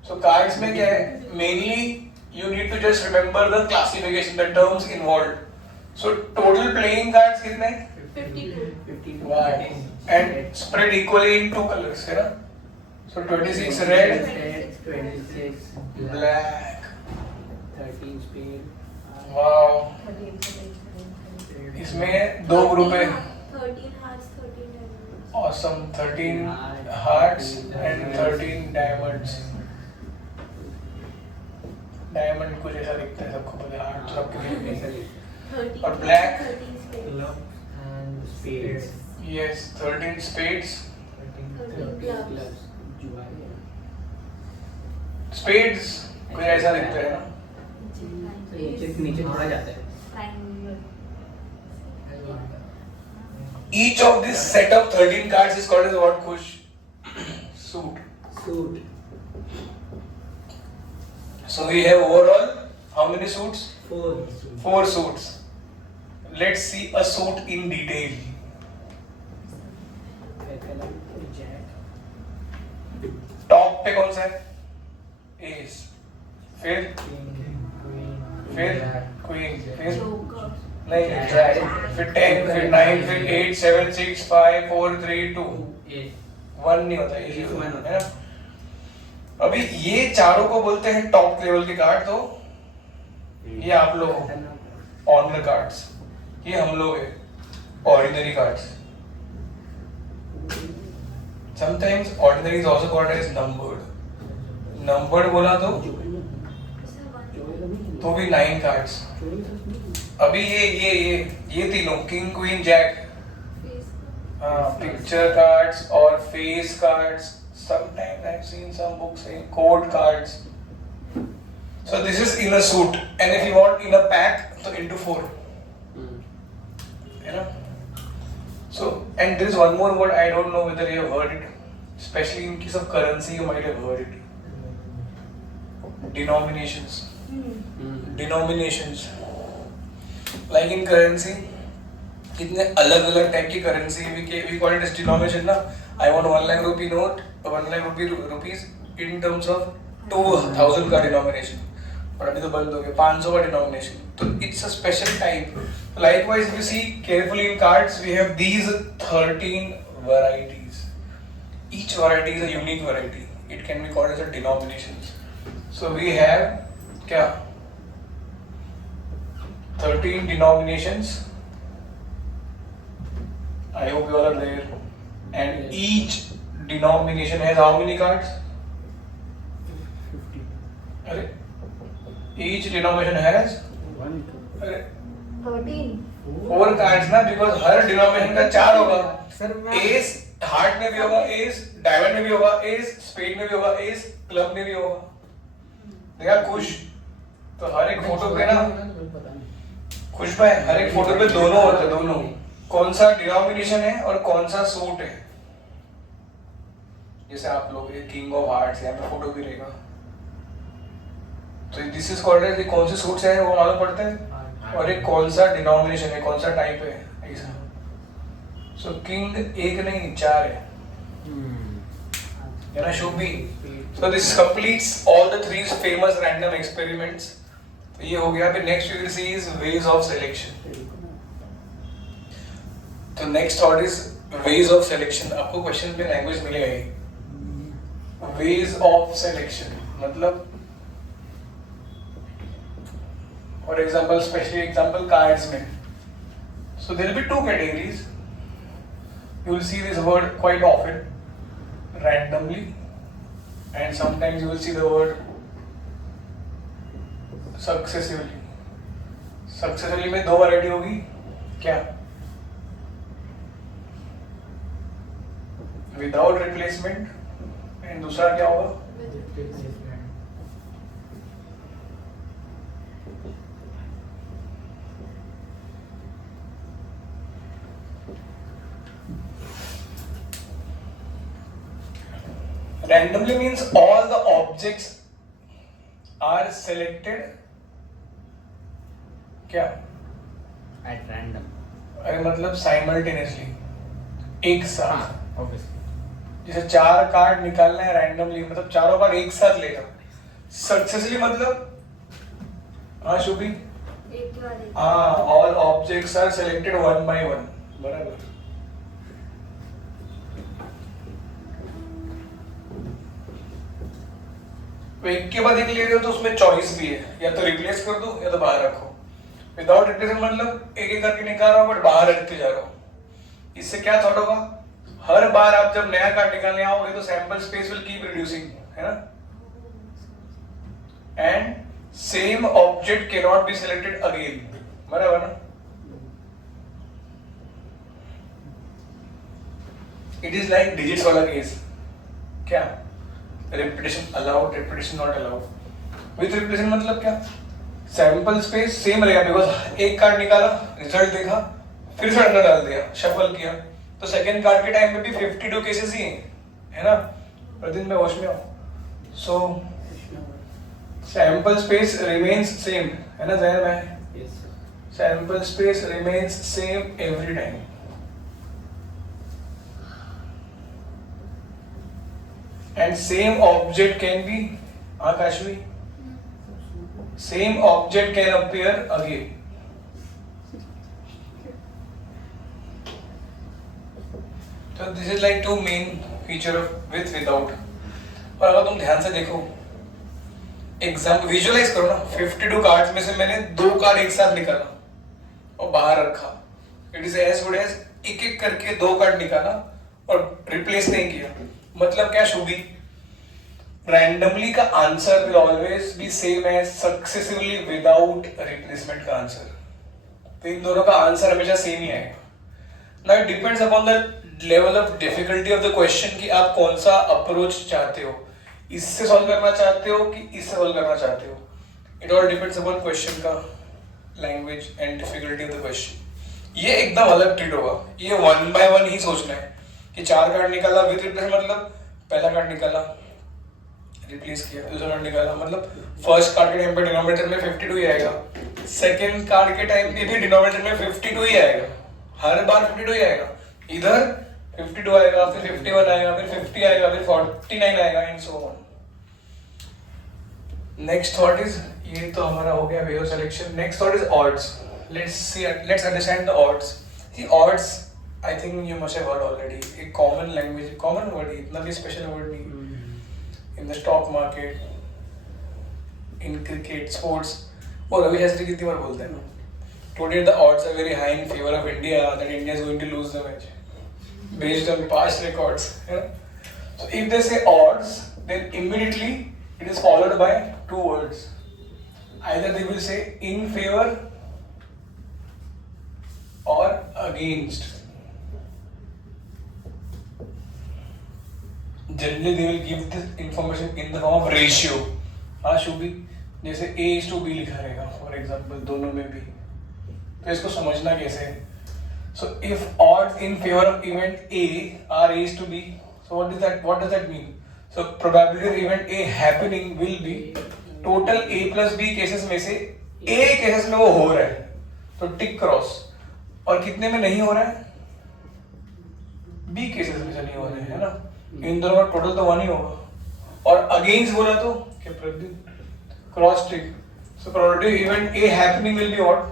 सो कार्ड्स में क्या है, mainly you need to just remember the classification, the terms involved. So total playing cards कितने हैं? 52. वाह. And spread equally in 2 colours है ना. So 26 red, 26 black. 13 spade wow. इसमें 2 ग्रुप है. 13 hearts, 13 diamonds. Awesome. 13 hearts and 13 diamonds. Diamond कुछ ऐसा दिखता है, सबको पता है. heart तो सबके लिए नहीं है. 13 और black? 13 spades. club and spades Yes, 13 spades. 13 clubs. जुआरी Spades कुछ ऐसा दिखता है ना. नीचे थोड़ा जाता है. Triangle. Each of this set of 13 cards is called as what, Kush? Suit. Suit. So we have overall how many suits? 4. 4 suits. Let's see a suit in detail. Top पे कौन सा है? Ace. फिर Queen. फिर Joker. नहीं, Jack. फिर 10, फिर 9, फिर 8, 7, 6, 5, 4, 3, 2. 1 नहीं होता, ये One होता है ना. अभी ये चारों को बोलते हैं टॉप लेवल के कार्ड. तो ये आप लोग ऑनर कार्ड्स, ये हम लोग है ordinary cards. Sometimes ordinary is also called as numbered. Numbered बोला तो भी 9 कार्ड्स. अभी ये तीनों king queen jack picture cards or face cards. Sometimes I've seen some books saying code cards. So this is in a suit, and if you want in a pack, so into 4. You know. So, and there is one more word, I don't know whether you have heard it, especially in case of currency, you might have heard it. Denominations. Denominations. Like in currency, कितने अलग अलग टाइप की currency we call it as denomination ना. I want 1 lakh rupee note, 1 lakh rupees in terms of 2000 का denomination. पर अभी तो बंद हो गया 500 का denomination. तो it's a special type. Likewise, if you see carefully in cards, we have these 13 varieties. Each variety is a unique variety. It can be called as a denominations. So we have क्या 13 denominations. I hope you all are there. And each denomination has how many cards? 50. अरे each denomination has 1 अरे 13. 4 cards ना, because हर denomination का 4 होगा. सर मैं एस हार्ट में भी होगा, एस डायमंड में भी होगा, एस स्पेड में भी होगा, एस क्लब में भी होगा. देखा खुश? तो हर एक फोटो पे ना पता नहीं खुश भाई, हर एक फोटो पे दोनों होते हैं, दोनों. कौन सा डिनोमिनेशन है और कौन सा सूट है. जैसे आप लोग ये किंग ऑफ हार्ट्स यहाँ पे फोटो भी रहेगा. तो दिस इज कॉल्ड एज कौन से सूट्स है वो मालूम पड़ता है, और एक कौन सा डिनोमिनेशन है, कौन सा टाइप है ऐसा. सो किंग एक नहीं 4 है ना, should be. So this completes all the 3 famous random experiments. तो ये हो गया. अभी next we will see is ways of selection. तो next thought is ways of selection. आपको question में language मिलेगा ही. Ways of selection मतलब for example, especially example cards में. So there will be 2 categories. You will see this word quite often, randomly. And sometimes you will see the word successively. Successively में 2 वैरायटी होगी क्या? Without replacement, and दूसरा क्या होगा? Randomly means all the objects are selected क्या? at random अरे मतलब simultaneously, एक साथ. obviously जैसे 4 कार्ड निकालना है रैंडमली, मतलब चारों कार्ड एक साथ लेगा. सक्सेसफुली मतलब हाँ शुभी, एक के बाद एक. हाँ all objects are selected 1 by 1. बराबर. तो एक के बाद एक ले रहे हो तो उसमें चॉइस भी है, या तो रिप्लेस कर दो या तो बाहर रखो. विदाउट रिप्लेसमेंट मतलब एक एक करके निकाल रहा हूँ बट बाहर रखते जा रहा हूँ. इससे क्या थॉट होगा? हर बार आप जब नया कार्ड निकालने आओगे तो sample space will keep reducing, है ना. And same object can not be selected again. बराबर ना. इट इज लाइक डिजिट्स वाला केस. क्या? Repetition allowed, repetition not allowed. With repetition मतलब क्या? सैंपल स्पेस सेम रहेगा, बिकॉज एक कार्ड निकाला, रिजल्ट देखा, फिर से अंदर डाल दिया, शफल किया, तो सेकंड कार्ड के टाइम में भी 52 केसेस ही हैं, है ना. प्रतिदिन मैं होश में हूँ. सो सैंपल स्पेस रिमेन्स सेम, है ना जहर में. yes sample space remains same every time. And same object can be Akashvi. Same object can appear again. So this is like 2 main feature of with without. और अगर तुम ध्यान से देखो, एग्जाम्पल विजुअलाइज करो ना, 52 कार्ड्स में से मैंने 2 कार्ड एक साथ निकाला और बाहर रखा. It is as good as एक एक करके 2 कार्ड निकाला और रिप्लेस नहीं किया. मतलब क्या शुभी? रैंडमली का answer will always be same as successively without replacement का आंसर. तो इन दोनों का आंसर हमेशा सेम ही आएगा. Now it depends upon the level of difficulty of the question कि आप कौन सा अप्रोच चाहते हो, इससे सॉल्व करना चाहते हो कि इससे सॉल्व करना चाहते हो. It all depends upon question का language and difficulty of the question. ये एकदम अलग ट्रीट होगा. ये 1 by 1 ही सोचना है कि 4 कार्ड निकाला विद रिप्लेस, मतलब पहला कार्ड निकाला रिप्लेस किया, दूसरा कार्ड निकाला, मतलब फर्स्ट कार्ड के टाइम पे डिनोमिनेटर में 52 ही आएगा, सेकंड कार्ड के टाइम पे भी डिनोमिनेटर में 52 ही आएगा, हर बार 52 ही आएगा. इधर 52 आएगा, फिर 51 आएगा, फिर 50 आएगा, फिर 49 आएगा and so on. Next thought is, ये तो हमारा हो गया way of selection. Next thought is odds. Let's understand the odds. See odds, I think you must have heard already. एक कॉमन लैंग्वेज, कॉमन वर्ड, इतना भी स्पेशल वर्ड नहीं. In the stock market, in cricket, sports, वो रवि शास्त्री कितनी बार बोलते हैं ना, today the odds are very high in favour of India that India is going to lose the match based on past records. So if they say odds, then immediately it is followed by two words. Either they will say in favor or against. Generally they will give this information in the form of ratio. हाँ शुभी, जैसे A:B लिखा रहेगा for example, दोनों में भी. तो इसको समझना कैसे है? So if odds in favor of event A are A:B, so what does that mean? So probability of event A happening will be total A plus B cases में से A cases में वो हो रहा है, तो टिक क्रॉस. और कितने में नहीं हो रहा है? B cases में से नहीं हो रहे हैं, है ना. इन दोनों का टोटल तो 1 ही होगा. और अगेंस्ट बोला तो क्या Pradeep, cross tick. So probability of event A happening will be what?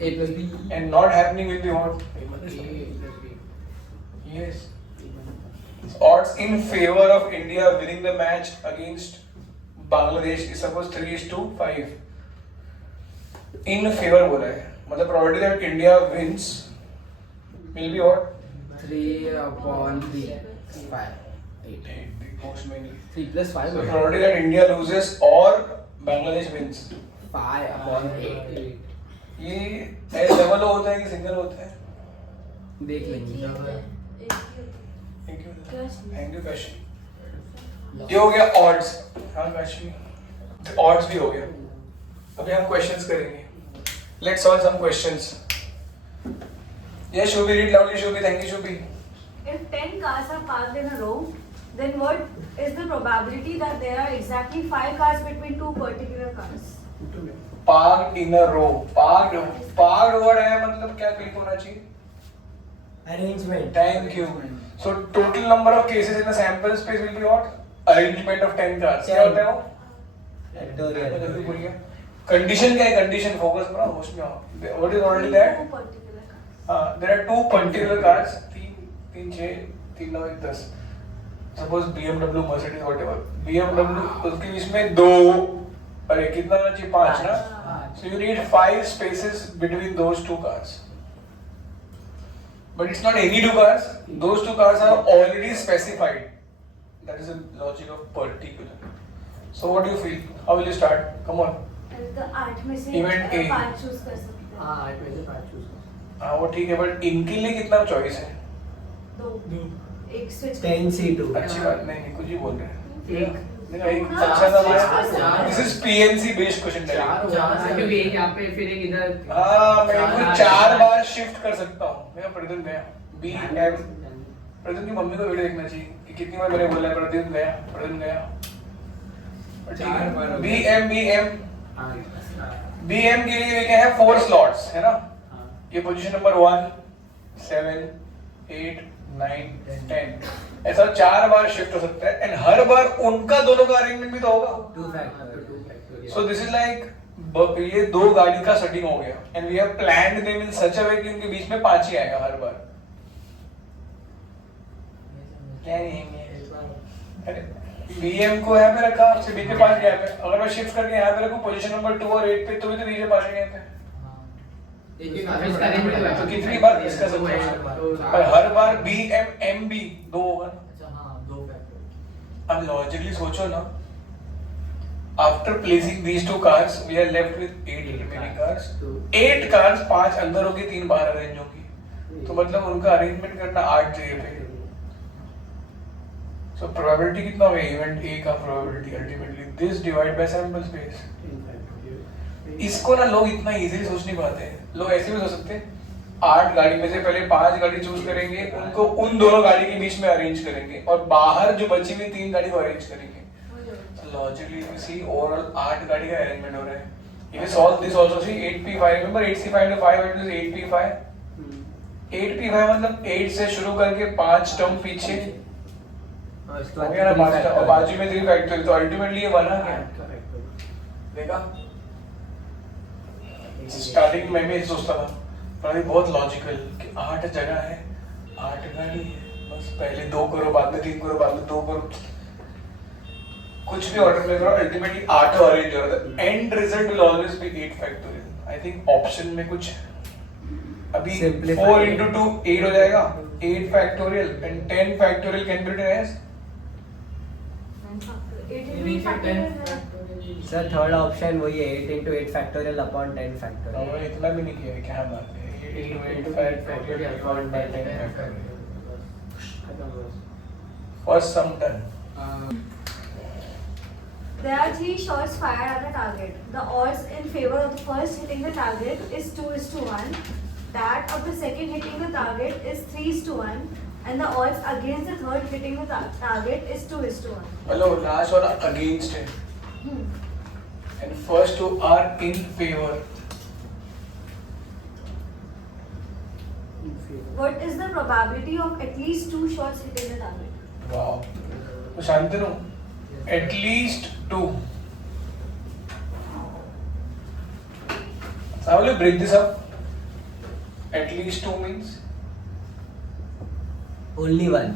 A plus B. And not happening will be what? A plus B. Yes. Odds in favor of India winning the match against Bangladesh is suppose 3:5. In favor बोला है, मतलब probability that India wins will be what? 3/3. 5. 8. Most mainly. 3 plus 5. So probability that India loses or Bangladesh wins. 5/8. ये डबल होता है कि सिंगल होता है? देख लेंगे. Thank you Kashi. ये हो गया ऑड्स. हाँ काशी, ऑड्स भी हो गया. अभी हम क्वेश्चंस करेंगे. Let's solve some questions. Yes Shubhi, read loudly Shubhi. Thank you Shubhi. If 10 cars are parked in a row, then what is the probability that there are exactly 5 cars between two particular cars? Parked in a row. Parked word है, मतलब क्या क्लिक होना चाहिए? Arrangement. Thank you. So total number of cases in the sample space will be what? Arrangement of 10 cars. क्या होता है वो? जल्दी बोलिए. कंडीशन क्या है? कंडीशन फोकस करो, होश में आओ. What is already that? Two particular cars. There are two particular cars. 3 6 3 9 10. Suppose BMW, Mercedes, whatever. BMW, उसके बीच में 2, अरे कितना होना चाहिए? 5 ना. So you need 5 spaces between those two cars. But it's not any two cars. Those two cars are already specified. That is the logic of particular. So what do you feel? How will you start? Come on. तो 8 में से Event A. 5 चूज कर सकते हैं. हाँ 8 में से 5 चूज कर. हाँ वो ठीक है, बट इनके लिए कितना चॉइस है? 2. एक स्विच. 10C2. अच्छी बात नहीं, कुछ ही बोल रहे हैं. एक नहीं, अच्छा था. This is PNC based question. क्योंकि एक यहाँ पे फिर एक इधर. हाँ मैं इनको 4 बार शिफ्ट कर सकता हूँ. मैं प्रद्युम्न गया. BM. प्रद्युम्न की मम्मी को वीडियो देखना चाहिए कि कितनी बार मैंने बोला प्रद्युम्न गया. BM के लिए क्या है? 4 स्लॉट्स है ना. ये पोजीशन नंबर 1 7 8 9 10 ऐसा 4 बार शिफ्ट हो सकता है. एंड हर बार उनका दोनों का अरेंजमेंट भी तो होगा. 2 factor. So this is like ये 2 गाड़ी का सेटिंग हो गया. And we have planned them in such a way कि उनके बीच में 5 ही आएगा हर बार. अरे BM को यहाँ पे रखा, उसके बीच में 5 गैप है. अगर मैं शिफ्ट करके यहाँ पे रखूँ पोजीशन नंबर 2 और 8 पे, तो भी तो बीच में 5 गैप है. तो कितनी बार इसका सब पर हर बार BM 2 होगा ना. अब लॉजिकली सोचो ना. After placing these 2 cars, we are left with 8 remaining cars. 8 cars, 5 अंदर होगी, 3 बाहर अरेंज होगी. तो मतलब उनका अरेंजमेंट करना 8 जगह पे। सो प्रोबेबिलिटी कितना होगा इवेंट ए का probability ultimately this divide by sample space. इसको ना लोग इतना इजीली सोच नहीं पाते हैं। लोग ऐसे भी सोच सकते हैं 8 गाड़ी में से पहले 5 गाड़ी चूज करेंगे, उनको उन दोनों गाड़ी के बीच में अरेंज करेंगे और बाहर जो बची हुई 3 गाड़ी को अरेंज करेंगे। लॉजिकली यू सी ओवरऑल 8 गाड़ी का अरेंजमेंट हो रहा है। If you solve this also see 8p5, remember 8c5 into 5 into 8p5, 8p5 मतलब 8 से शुरू करके 5 टर्म पीछे हो गया ना 5 टर्म और बाजू में 3 फैक्टोरियल, तो अल्टीमेटली ये बना क्या देखा। स्टार्टिंग में भी ऐसे सोचता था पर अभी बहुत लॉजिकल कि 8 जगह है 8 गाड़ी है, बस पहले 2 करो बाद में 3 करो बाद में 2 करो, कुछ भी ऑर्डर में करो अल्टीमेटली 8 अरेंज हो रहा है। And result will always B 8 factorial. I think option में कुछ अभी 4 into 2 8 हो जाएगा, 8 factorial and 10 factorial can be written as sir third option वही है 8 into 8 फैक्टोरियल अपॉन 10 हमने फैक्टोरियल। इतना भी नहीं किया है, क्या बात है 8 into 8 factorial upon 10 factorial. First sum done. There are 3 shots fired at the target. The odds in favor of the first hitting the target is 2:1. That of the second hitting the target is 3:1, and the odds against the third hitting the target is 2:1. Hello last वाला अगेंस्ट है and first 2 are in favour. What is the probability of at least 2 shots hitting the target? Wow, तो Shantanu at least 2. So how will you break this up? At least 2 means Only one.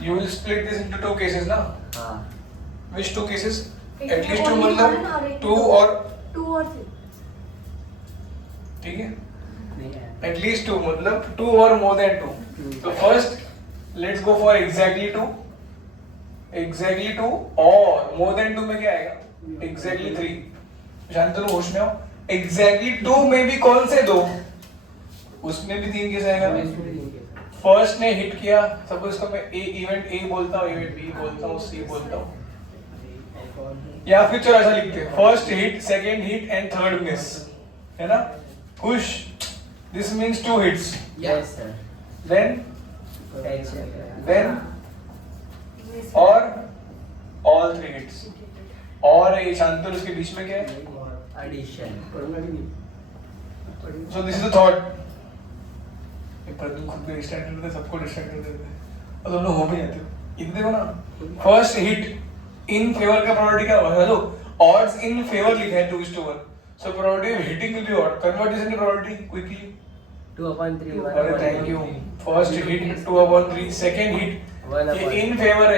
you will split this into 2 cases ना? हाँ. Which 2 cases? It At may least 2 only one or मतलब it 2 may- और 2 or 3. ठीक है? नहीं है. At least 2 मतलब 2 or more than 2. So first let's go for exactly 2. Exactly 2 और more than 2 में क्या आएगा? Exactly 3. शांतनु होश में हो? Exactly 2 में भी कौन से 2? उसमें भी 3 केस आएगा ना? फर्स्ट ने हिट किया, सपोज इसको मैं ए इवेंट ए बोलता हूँ, इवेंट बी बोलता हूँ, सी बोलता हूँ, या फिर चलो ऐसा लिखते हैं first hit, second hit and third miss, है ना? Khush, this means 2 hits, Yes sir. Then Then और ऑल 3 हिट्स और ये शांतनु उसके बीच में क्या है? addition. So this is the thought. पर तुम खुद को डिस्ट्रैक्ट कर देते, सबको डिस्ट्रैक्ट कर देते और तुम लोग हो भी जाते हो। इधर देखो ना, फर्स्ट हिट इन फेवर का प्रोबेबिलिटी क्या होगा? हेलो, ऑड्स इन फेवर लिखा है 2:1, so probability of hitting will be odd. Convert this into probability quickly. 2/3. अरे thank you. First hit 2/3, second hit ये इन फेवर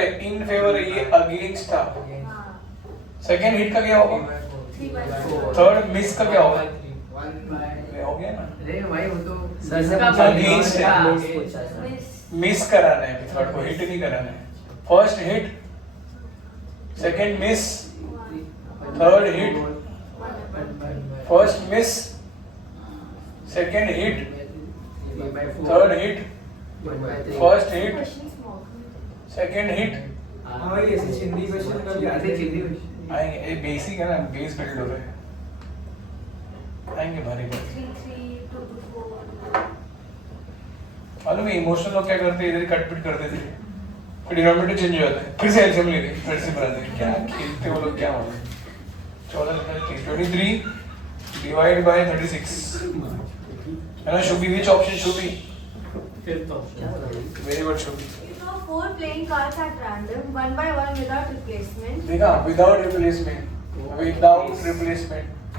है, ये अगेंस्ट था। हाँ. सेकंड हिट का क्या होगा? 3/4. थर्ड मिस का क्या होगा? ये हो गया ना, सर से पूछा, against है। पूछा सर. Miss. मिस कराना है, थर्ड को हिट नहीं कराना है। First hit, second miss, third hit, first miss, second hit, third hit, first hit, Question small. Second hit. हाँ ये हिंदी क्वेश्चन का भी आते हिंदी आएंगे, ये बेसिक है ना, बेस बिल्ड हो रहा है, आएंगे भारी भारी। 3, 2 to 4. मालूम है इमोशनल लोग क्या करते हैं, इधर कट पिट करते थे, फिर डिनोमिनेटर चेंज हो जाता है, फिर से एलसीएम लेते हैं, फिर से बनाते हैं। क्या खेलते वो लोग, क्या मालूम। 23 डिवाइड बाय 36 है ना Shubhi? Which option Shubhi? Fifth option. Very good Shubhi. If you have 4 playing cards at random, 1 by 1 without replacement, देखा, विदाउट रिप्लेसमेंट,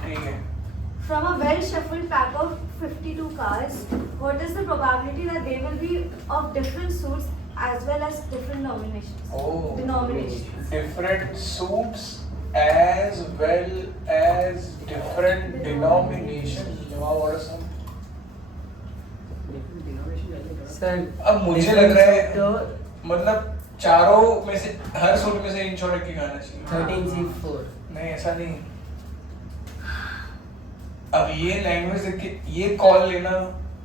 ठीक है। from a well shuffled pack of 52 cards, what is the probability that they will be of different suits as well as different nominations? Oh, Denominations. different suits as well as different denominations. Wow, what a sum. Sir अब मुझे लग रहा है तो मतलब चारों में से हर सूट में से इन छोड़ के गाना चाहिए। 13C4. नहीं ऐसा नहीं। अब ये लैंग्वेज देख के ये कॉल लेना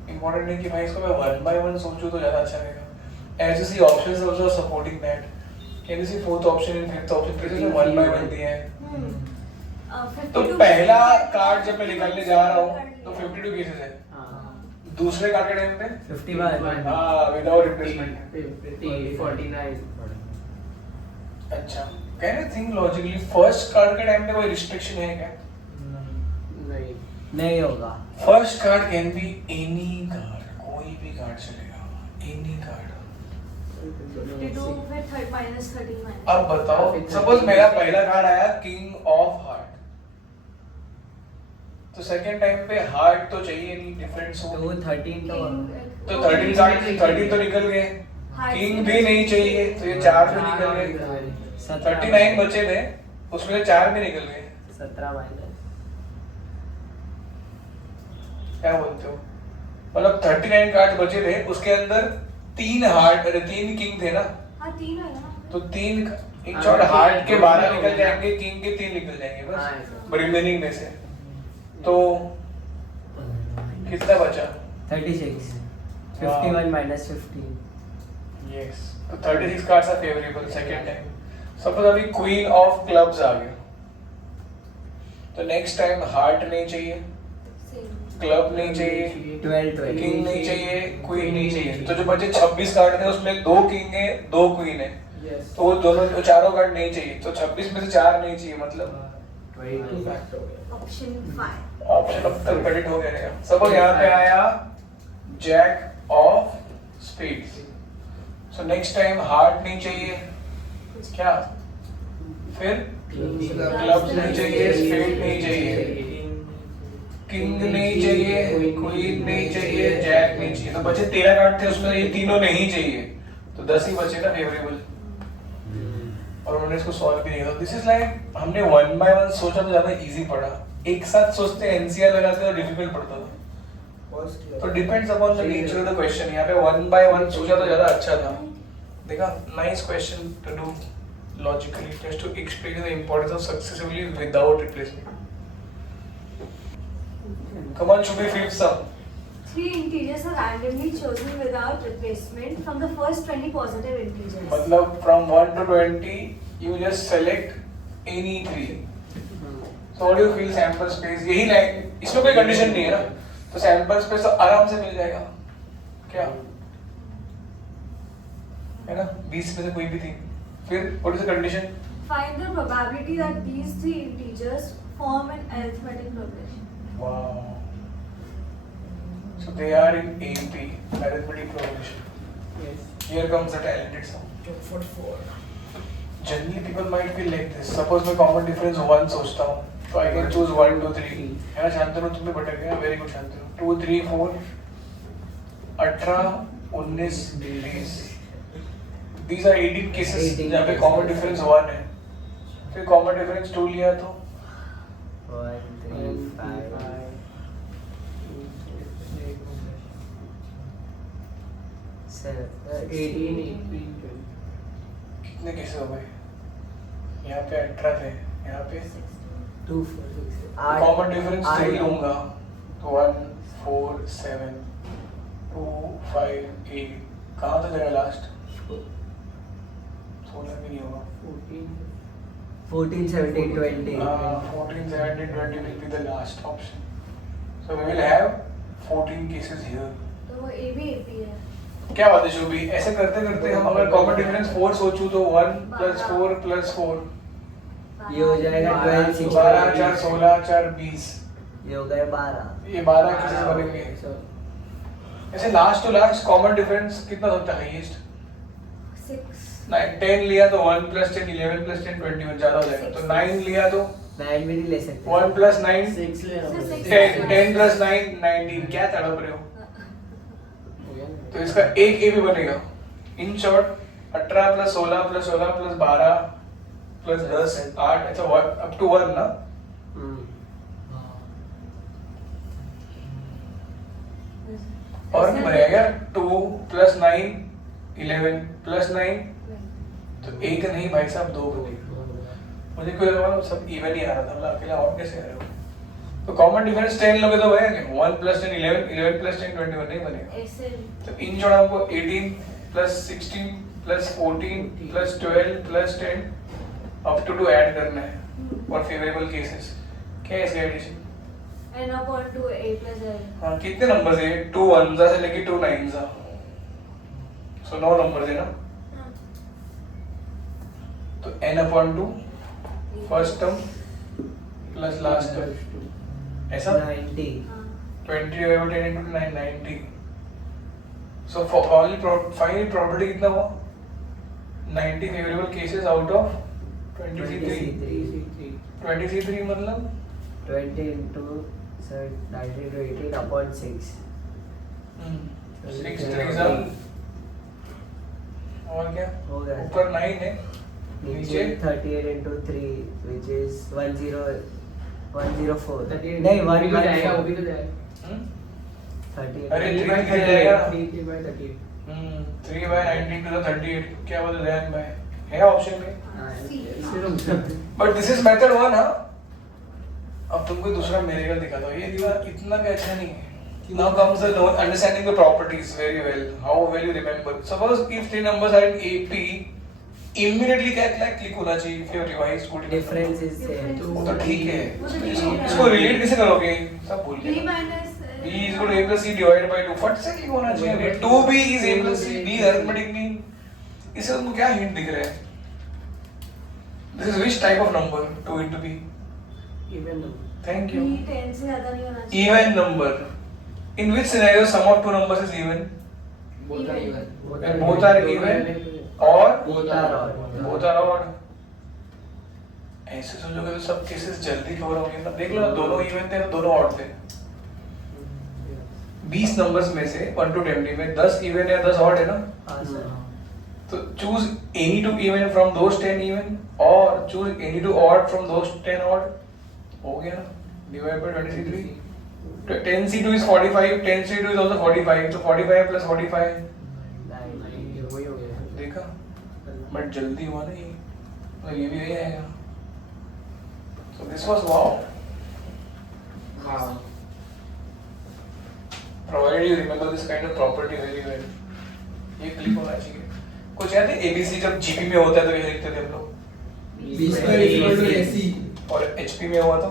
इम्पोर्टेंट नहीं कि भाई इसको मैं 1 by 1 सोचूं तो ज़्यादा अच्छा रहेगा। As you see options also supporting that. Can you see fourth option and fifth option फिर से 1 by 1 दिया है। तो 52 पहला कार्ड जब मैं निकालने जा रहा हूँ तो 52 केसेस है। हाँ दूसरे कार्ड के टाइम पे 51 हाँ विदाउट रिप्लेसमेंट। 49 अच्छा can you think logically first card के टाइम पे कोई रिस्ट्रिक्शन है क्या? नहीं नहीं होगा। First card can be any card, कोई भी कार्ड चलेगा, एनी कार्ड। 52 फिर थर्ड माइनस 13 माइनस। अब बताओ सपोज मेरा पहला कार्ड आया किंग ऑफ हार्ट, तो सेकंड टाइम पे हार्ट तो चाहिए नहीं, डिफरेंट सो तो 13 तो 13 कार्ड 13 तो निकल गए, किंग भी नहीं चाहिए तो ये 4 भी निकल गए, 39 बचे थे उसमें से 4 भी निकल गए। 17 माइनस क्या बोलते हो? मतलब 39 कार्ड बचे थे उसके अंदर 3 हार्ट अरे 3 किंग थे ना, हाँ 3 है ना। तो 3 इन शॉर्ट हार्ट के 12 निकल जाएंगे, किंग के 3 निकल जाएंगे बस रिमेनिंग में से। तो कितना बचा? 36 51 माइनस 15 यस तो 36 cards are favourable second time. Suppose अभी क्वीन ऑफ क्लब्स आ गया तो नेक्स्ट टाइम हार्ट नहीं चाहिए, क्लब नहीं चाहिए, 12 किंग नहीं चाहिए, क्वीन नहीं चाहिए, तो जो बचे 26 कार्ड थे उसमें 2 किंग है 2 क्वीन है, तो वो दोनों वो चारों कार्ड नहीं चाहिए, तो 26 में से 4 नहीं चाहिए, मतलब 22 फैक्ट हो गया। ऑप्शन 5 ऑप्शन अब तक क्रेडिट हो गया। सपोज यहाँ पे आया jack of spades, so next time heart नहीं चाहिए क्या, फिर क्लब्स नहीं चाहिए, स्पेड नहीं चाहिए, किंग नहीं चाहिए, क्वीन नहीं चाहिए, जैक नहीं चाहिए, तो बचे 13 कार्ड थे उसमें ये तीनों नहीं चाहिए, तो 10 ही बचे ना फेवरेबल, और उन्होंने इसको सॉल्व भी नहीं किया। दिस इज लाइक हमने 1 by 1 सोचा तो ज्यादा इजी पड़ा, एक साथ सोचते एनसीआर लगाते तो डिफिकल्ट पड़ता था। तो depends upon the nature of the question. यहाँ पे 1 by 1 सोचा तो ज्यादा अच्छा था। देखा, nice question to do logically, just to explain the importance of successively without replacement. Come on, should be fifth sum. 3 integers are randomly chosen without replacement from the first 20 positive integers. मतलब from 1 to 20, you just select any 3. So what do you feel sample space? यही लाइन, इसमें कोई कंडीशन नहीं है ना, तो sample space तो आराम से मिल जाएगा, क्या? है ना, 20 में से कोई भी थी। फिर what is the condition? Find the probability that these 3 integers form an arithmetic progression. Wow. So they are in AP, arithmetic progression. Here comes the talented sum. Generally people might feel like this. Suppose मैं common difference 1 सोचता हूँ, तो I can choose 1, 2, 3. है ना, शांतनु तुम भी भटक गए, very good Shantanu. 2, 3, 4, 18, 19, 20. These are 18 cases जहाँ पे common difference 1 है. फिर common difference 2 लिया तो 1 3 5 7 18 कितने केसेस हो गए? यहाँ पे 18 थे, यहाँ पे 2 कॉमन डिफरेंस 3 लूंगा तो 1 4 7 2 5 8 कहाँ तक जाएगा लास्ट? 16 भी नहीं होगा। 14 17 20 14 17 20 will be the last option. So we will have 14 cases here. तो वो A भी AP है. क्या बात है शोभी, ऐसे करते करते हम अगर कॉमन डिफरेंस 4 सोचूं तो 1 + 4 + 4 ये हो जाएगा 12 16 12 4 16 4 20, ये हो गए 12 ये 12 केसेस बनेंगे। ऐसे last to last common difference कितना होता है हाईएस्ट? 6. 9 10 लिया तो 1 + 10 11 + 10 21 ज्यादा हो जाएगा, तो 9 लिया तो 9 भी नहीं ले सकते 1 + 9 6 ले 10 10 + 9 19, क्या तड़प रहे हो? तो इसका एक ए भी बनेगा। इन शॉर्ट 18 + 16 + 16 + 12 + 10 8, अच्छा अप टू 1 ना। और भी बनेगा 2 + 9 11 + 9, तो एक नहीं भाई साहब 2 बनेगा। मुझे क्यों लगा सब इवन ही आ रहा था, मतलब अकेला और कैसे आ रहे हो? तो कॉमन डिफरेंस 10 लोगे तो बनेगा 1 + 10 11, 11 + 10 21 नहीं बनेगा। ऐसे तो इन जोड़ा हमको 18 + 16 + 14 + 12 + 10 अप टू ऐड करना है और फेवरेबल केसेस क्या है इसका addition. n upon 2 a plus l. हाँ कितने नंबर्स है 2 1 से लेके 2 9 सो 9 नंबर्स है ना। तो n upon 2 first term plus last term ऐसा 90. 20 divided by 10 into 9 90 so for all final probability कितना हुआ 90 favorable cases out of 23 23 मतलब 20 into 90 to 18 upon 6. 6 3 सा और क्या हो गया। ऊपर 9 है नीचे नीचे 38 into 3 which is 104. 38 नहीं वो भी तो 114. जाएगा, वो भी तो जाएगा। 38. अरे 3 3 by किधर जाएगा 3 by 38. 3 by 19 to the 38 क्या बोलते ध्यान में है ऑप्शन में हाँ, C. इससे तो मतलब बट दिस इज मेथड 1 हाँ। अब तुमको दूसरा मिरेकल दिखाता हूँ ये दीवार इतना भी अच्छा नहीं है। Now comes the understanding the properties very well. How well you remember. Suppose if 3 numbers are in AP, immediately क्या click होना चाहिए if you have revised good. Difference is same. वो तो ठीक है। वो तो ठीक है। इसको relate कैसे करोगे? सब भूल b गए। minus B is equal to A plus C divided by 2. फट से click होना चाहिए। 2B is A plus C. B arithmetic mean. इससे तुमको क्या hint दिख रहा है? This is which type of number? 2 into B. even Thank you. b 10 से ज्यादा नहीं होना चाहिए. Even number. In which scenario sum of two numbers is even? both are even. When both are even or both are odd. both are odd. ऐसे सोचोगे तो सब केसेस जल्दी कवर होंगे ना। देख लो दोनों इवन थे दोनों ऑड थे। 20 नंबर्स में से 1 to 20 में 10 इवन या 10 ऑड है ना। हाँ सर. तो choose any two even from those 10 even और choose any two odd from those 10 odd. हो गया ना। Divide by 23 10C2 is 45 10C2 is also 45 तो 45 plus 45 वही हो गया। देखा बट जल्दी हुआ ना ये तो ये भी यही आएगा। So this was wow. हाँ। Provided you remember this kind of property very well. ये क्लिक होना चाहिए। कुछ याद है ABC जब GP में होता है तो ये लिखते थे हम लोग B square equal to AC. और HP में हुआ तो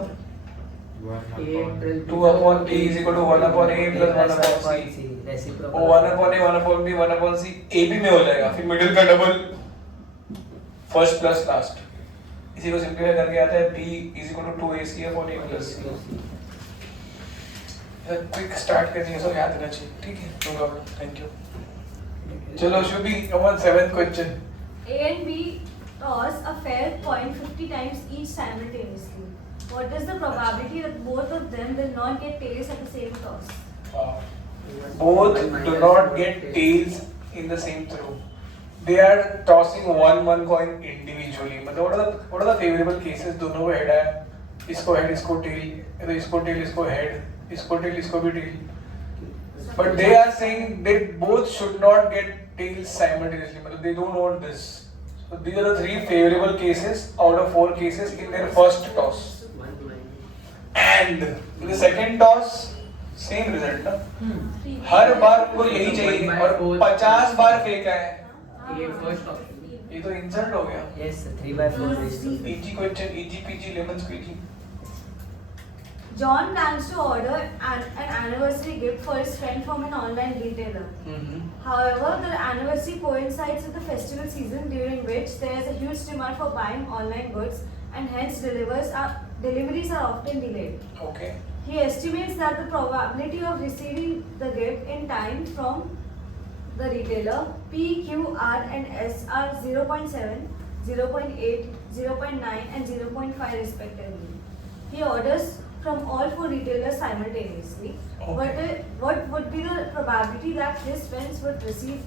2 2 upon P is equal to 1 upon A plus 1 upon C. Reciprocal. वो 1 upon A 1 upon B 1 upon C AB में हो जाएगा फिर मिडिल का डबल फर्स्ट प्लस लास्ट इसी को सिंपलीफाई करके आता है B is equal to 2AC upon A plus C. Quick start करनी है सब याद रहना चाहिए ठीक है नो प्रॉब्लम थैंक यू। चलो Shubhi come on 7th question. A and B toss a fair coin 50 times each simultaneously. What is the probability that both of them will not get tails at the same toss? Both do not get tails in the same throw. They are tossing one coin individually. मतलब what are the favorable cases? दोनों को head है, इसको head इसको tail, तो इसको tail इसको head, इसको tail इसको भी tail. But they are saying they both should not get tails simultaneously. मतलब they don't want this. So these are the 3 favorable cases out of 4 cases in their first toss. And in the second toss, same result ना? हर बार उनको यही चाहिए और 50 बार फेंका है। ये फर्स्ट ऑप्शन। ये तो इंसल्ट हो गया। Yes, 3/4 is to Easy question, easy peasy lemon squeezy. John plans to order an anniversary gift for his friend from an online retailer. However, the anniversary coincides with the festival season during which there is a huge demand for buying online goods and hence deliveries are often delayed. Okay. He estimates that the probability of receiving the gift in time from the retailer P, Q, R and S are 0.7, 0.8, 0.9 and 0.5 respectively. He orders from all 4 retailers simultaneously. Okay. What would be the probability that his friends would receive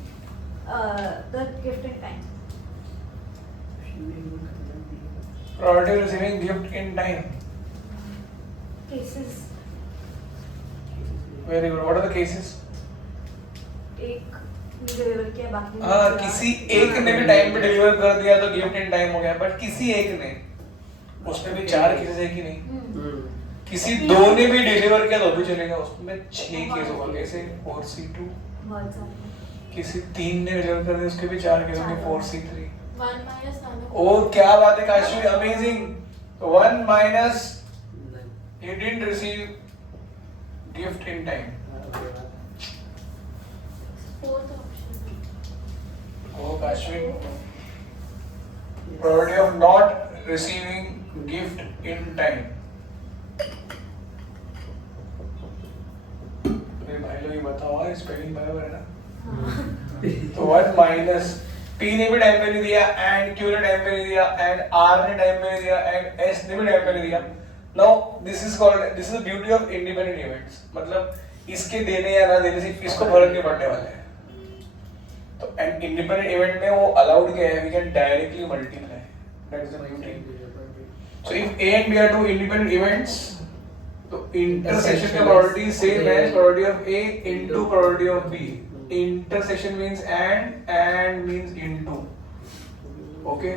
the gift in time? Probability of receiving gift in time. Cases. Very good. What are the cases? एक डिलीवर किया बाकी नहीं हाँ किया। किसी एक ने भी टाइम पे डिलीवर कर दिया तो गिफ्ट इन टाइम हो गया बट किसी एक ने उसमें भी 4 केसेस है कि नहीं हम्म। किसी दो ने भी डिलीवर किया तो भी चलेगा, उसमें 6 केस होगा, कैसे 4C2। बहुत सारे। किसी 3 ने डिलीवर कर दिया उसके भी 4 केस होंगे, 4C3। 1 minus none. ओ क्या बात है Kashi, amazing. 1 minus he didn't receive gift in time. Fourth option. Oh Kashmir, probability of not receiving gift in time. मेरे भाई लोग ये बताओ यार, स्पेलिंग बराबर है ना? तो 1 माइनस P ने भी टाइम पे नहीं दिया, एंड Q ने टाइम पे नहीं दिया, एंड R ने टाइम पे नहीं दिया, एंड S ने भी टाइम पे नहीं दिया। Now this is the beauty of independent events. मतलब इसके देने या ना देने से इसको फर्क नहीं पड़ने वाला है। तो एंड इंडिपेंडेंट इवेंट में वो अलाउड क्या है, we can directly multiply. That is the beauty. So if A and B are two independent events, तो intersection का probability same as probability of A into probability of B. Intersection means and means into. Okay.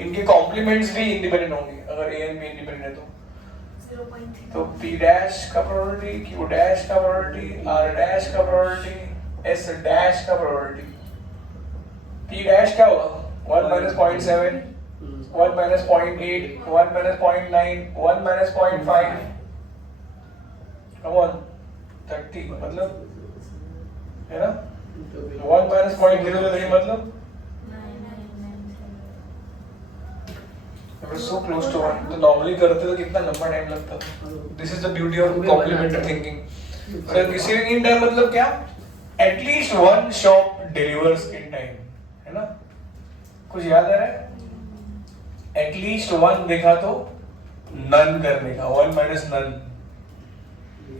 इनके कॉम्प्लीमेंट्स भी इंडिपेंडेंट होंगे अगर A and B इंडिपेंडेंट है तो। 0.3. तो P डैश का प्रोबेबिलिटी, Q डैश का प्रोबेबिलिटी, R डैश का प्रोबेबिलिटी, S डैश का प्रोबेबिलिटी। P डैश क्या होगा? 1 minus 0.7, 1 minus 0.8, 1 minus 0.9, 1 minus 0.5. Come on, 30 मतलब है ना? 1 minus 0.03 मतलब we're so close to 1. तो normally करते तो कितना लंबा टाइम लगता था। This is the beauty of complementary thinking. So receiving in time मतलब क्या? At least one shop delivers in time, है ना? कुछ याद आ रहा है? At least one देखा तो none करने का, 1 minus none.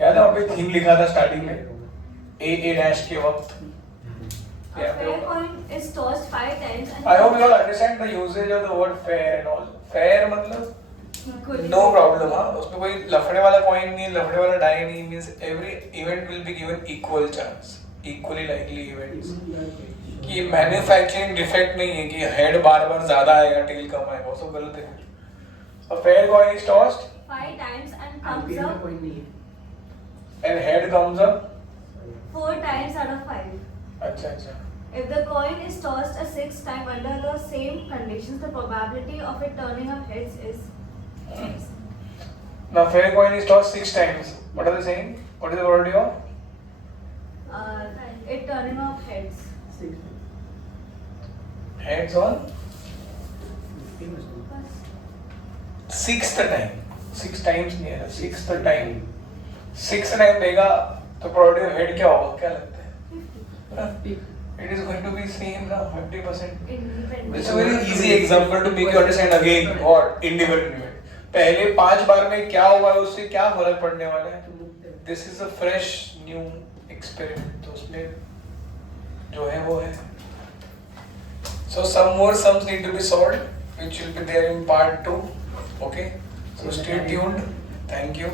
याद है वहाँ पे थीम लिखा था स्टार्टिंग में? A dash के वक्त। A fair coin is tossed 5 times and I hope you all understand the usage of the word fair and all. Fair मतलब equally. no problem, हाँ उसमें कोई लफड़े वाला कॉइन नहीं, लफड़े वाला डाई नहीं, means every event will be given equal chance, equally likely events. कि मैन्युफैक्चरिंग डिफेक्ट नहीं है कि हेड बार ज्यादा आएगा टेल कम आएगा, वो सब गलत है। A fair coin is tossed 5 times and comes up and head comes up. 4 times out of 5. अच्छा अच्छा। If the coin is tossed a 6th time under the same conditions, the probability of it turning up heads is 6. Now fair coin is tossed 6 times. What are they saying? What is the probability of? It turning up heads. Heads on 6th time. 6 times नहीं है, 6th time. 6th time देगा तो probability of head क्या होगा, क्या लगता है? It is going to be same now, 50%. Independent. It's a very easy example to make you understand again what independent event. पहले 5 बार में क्या हुआ है उससे क्या फर्क पड़ने वाला है? This is a fresh new experiment. तो उसमें जो है वो है. So some more sums need to be solved, which will be there in part 2. Okay. So stay tuned. Thank you.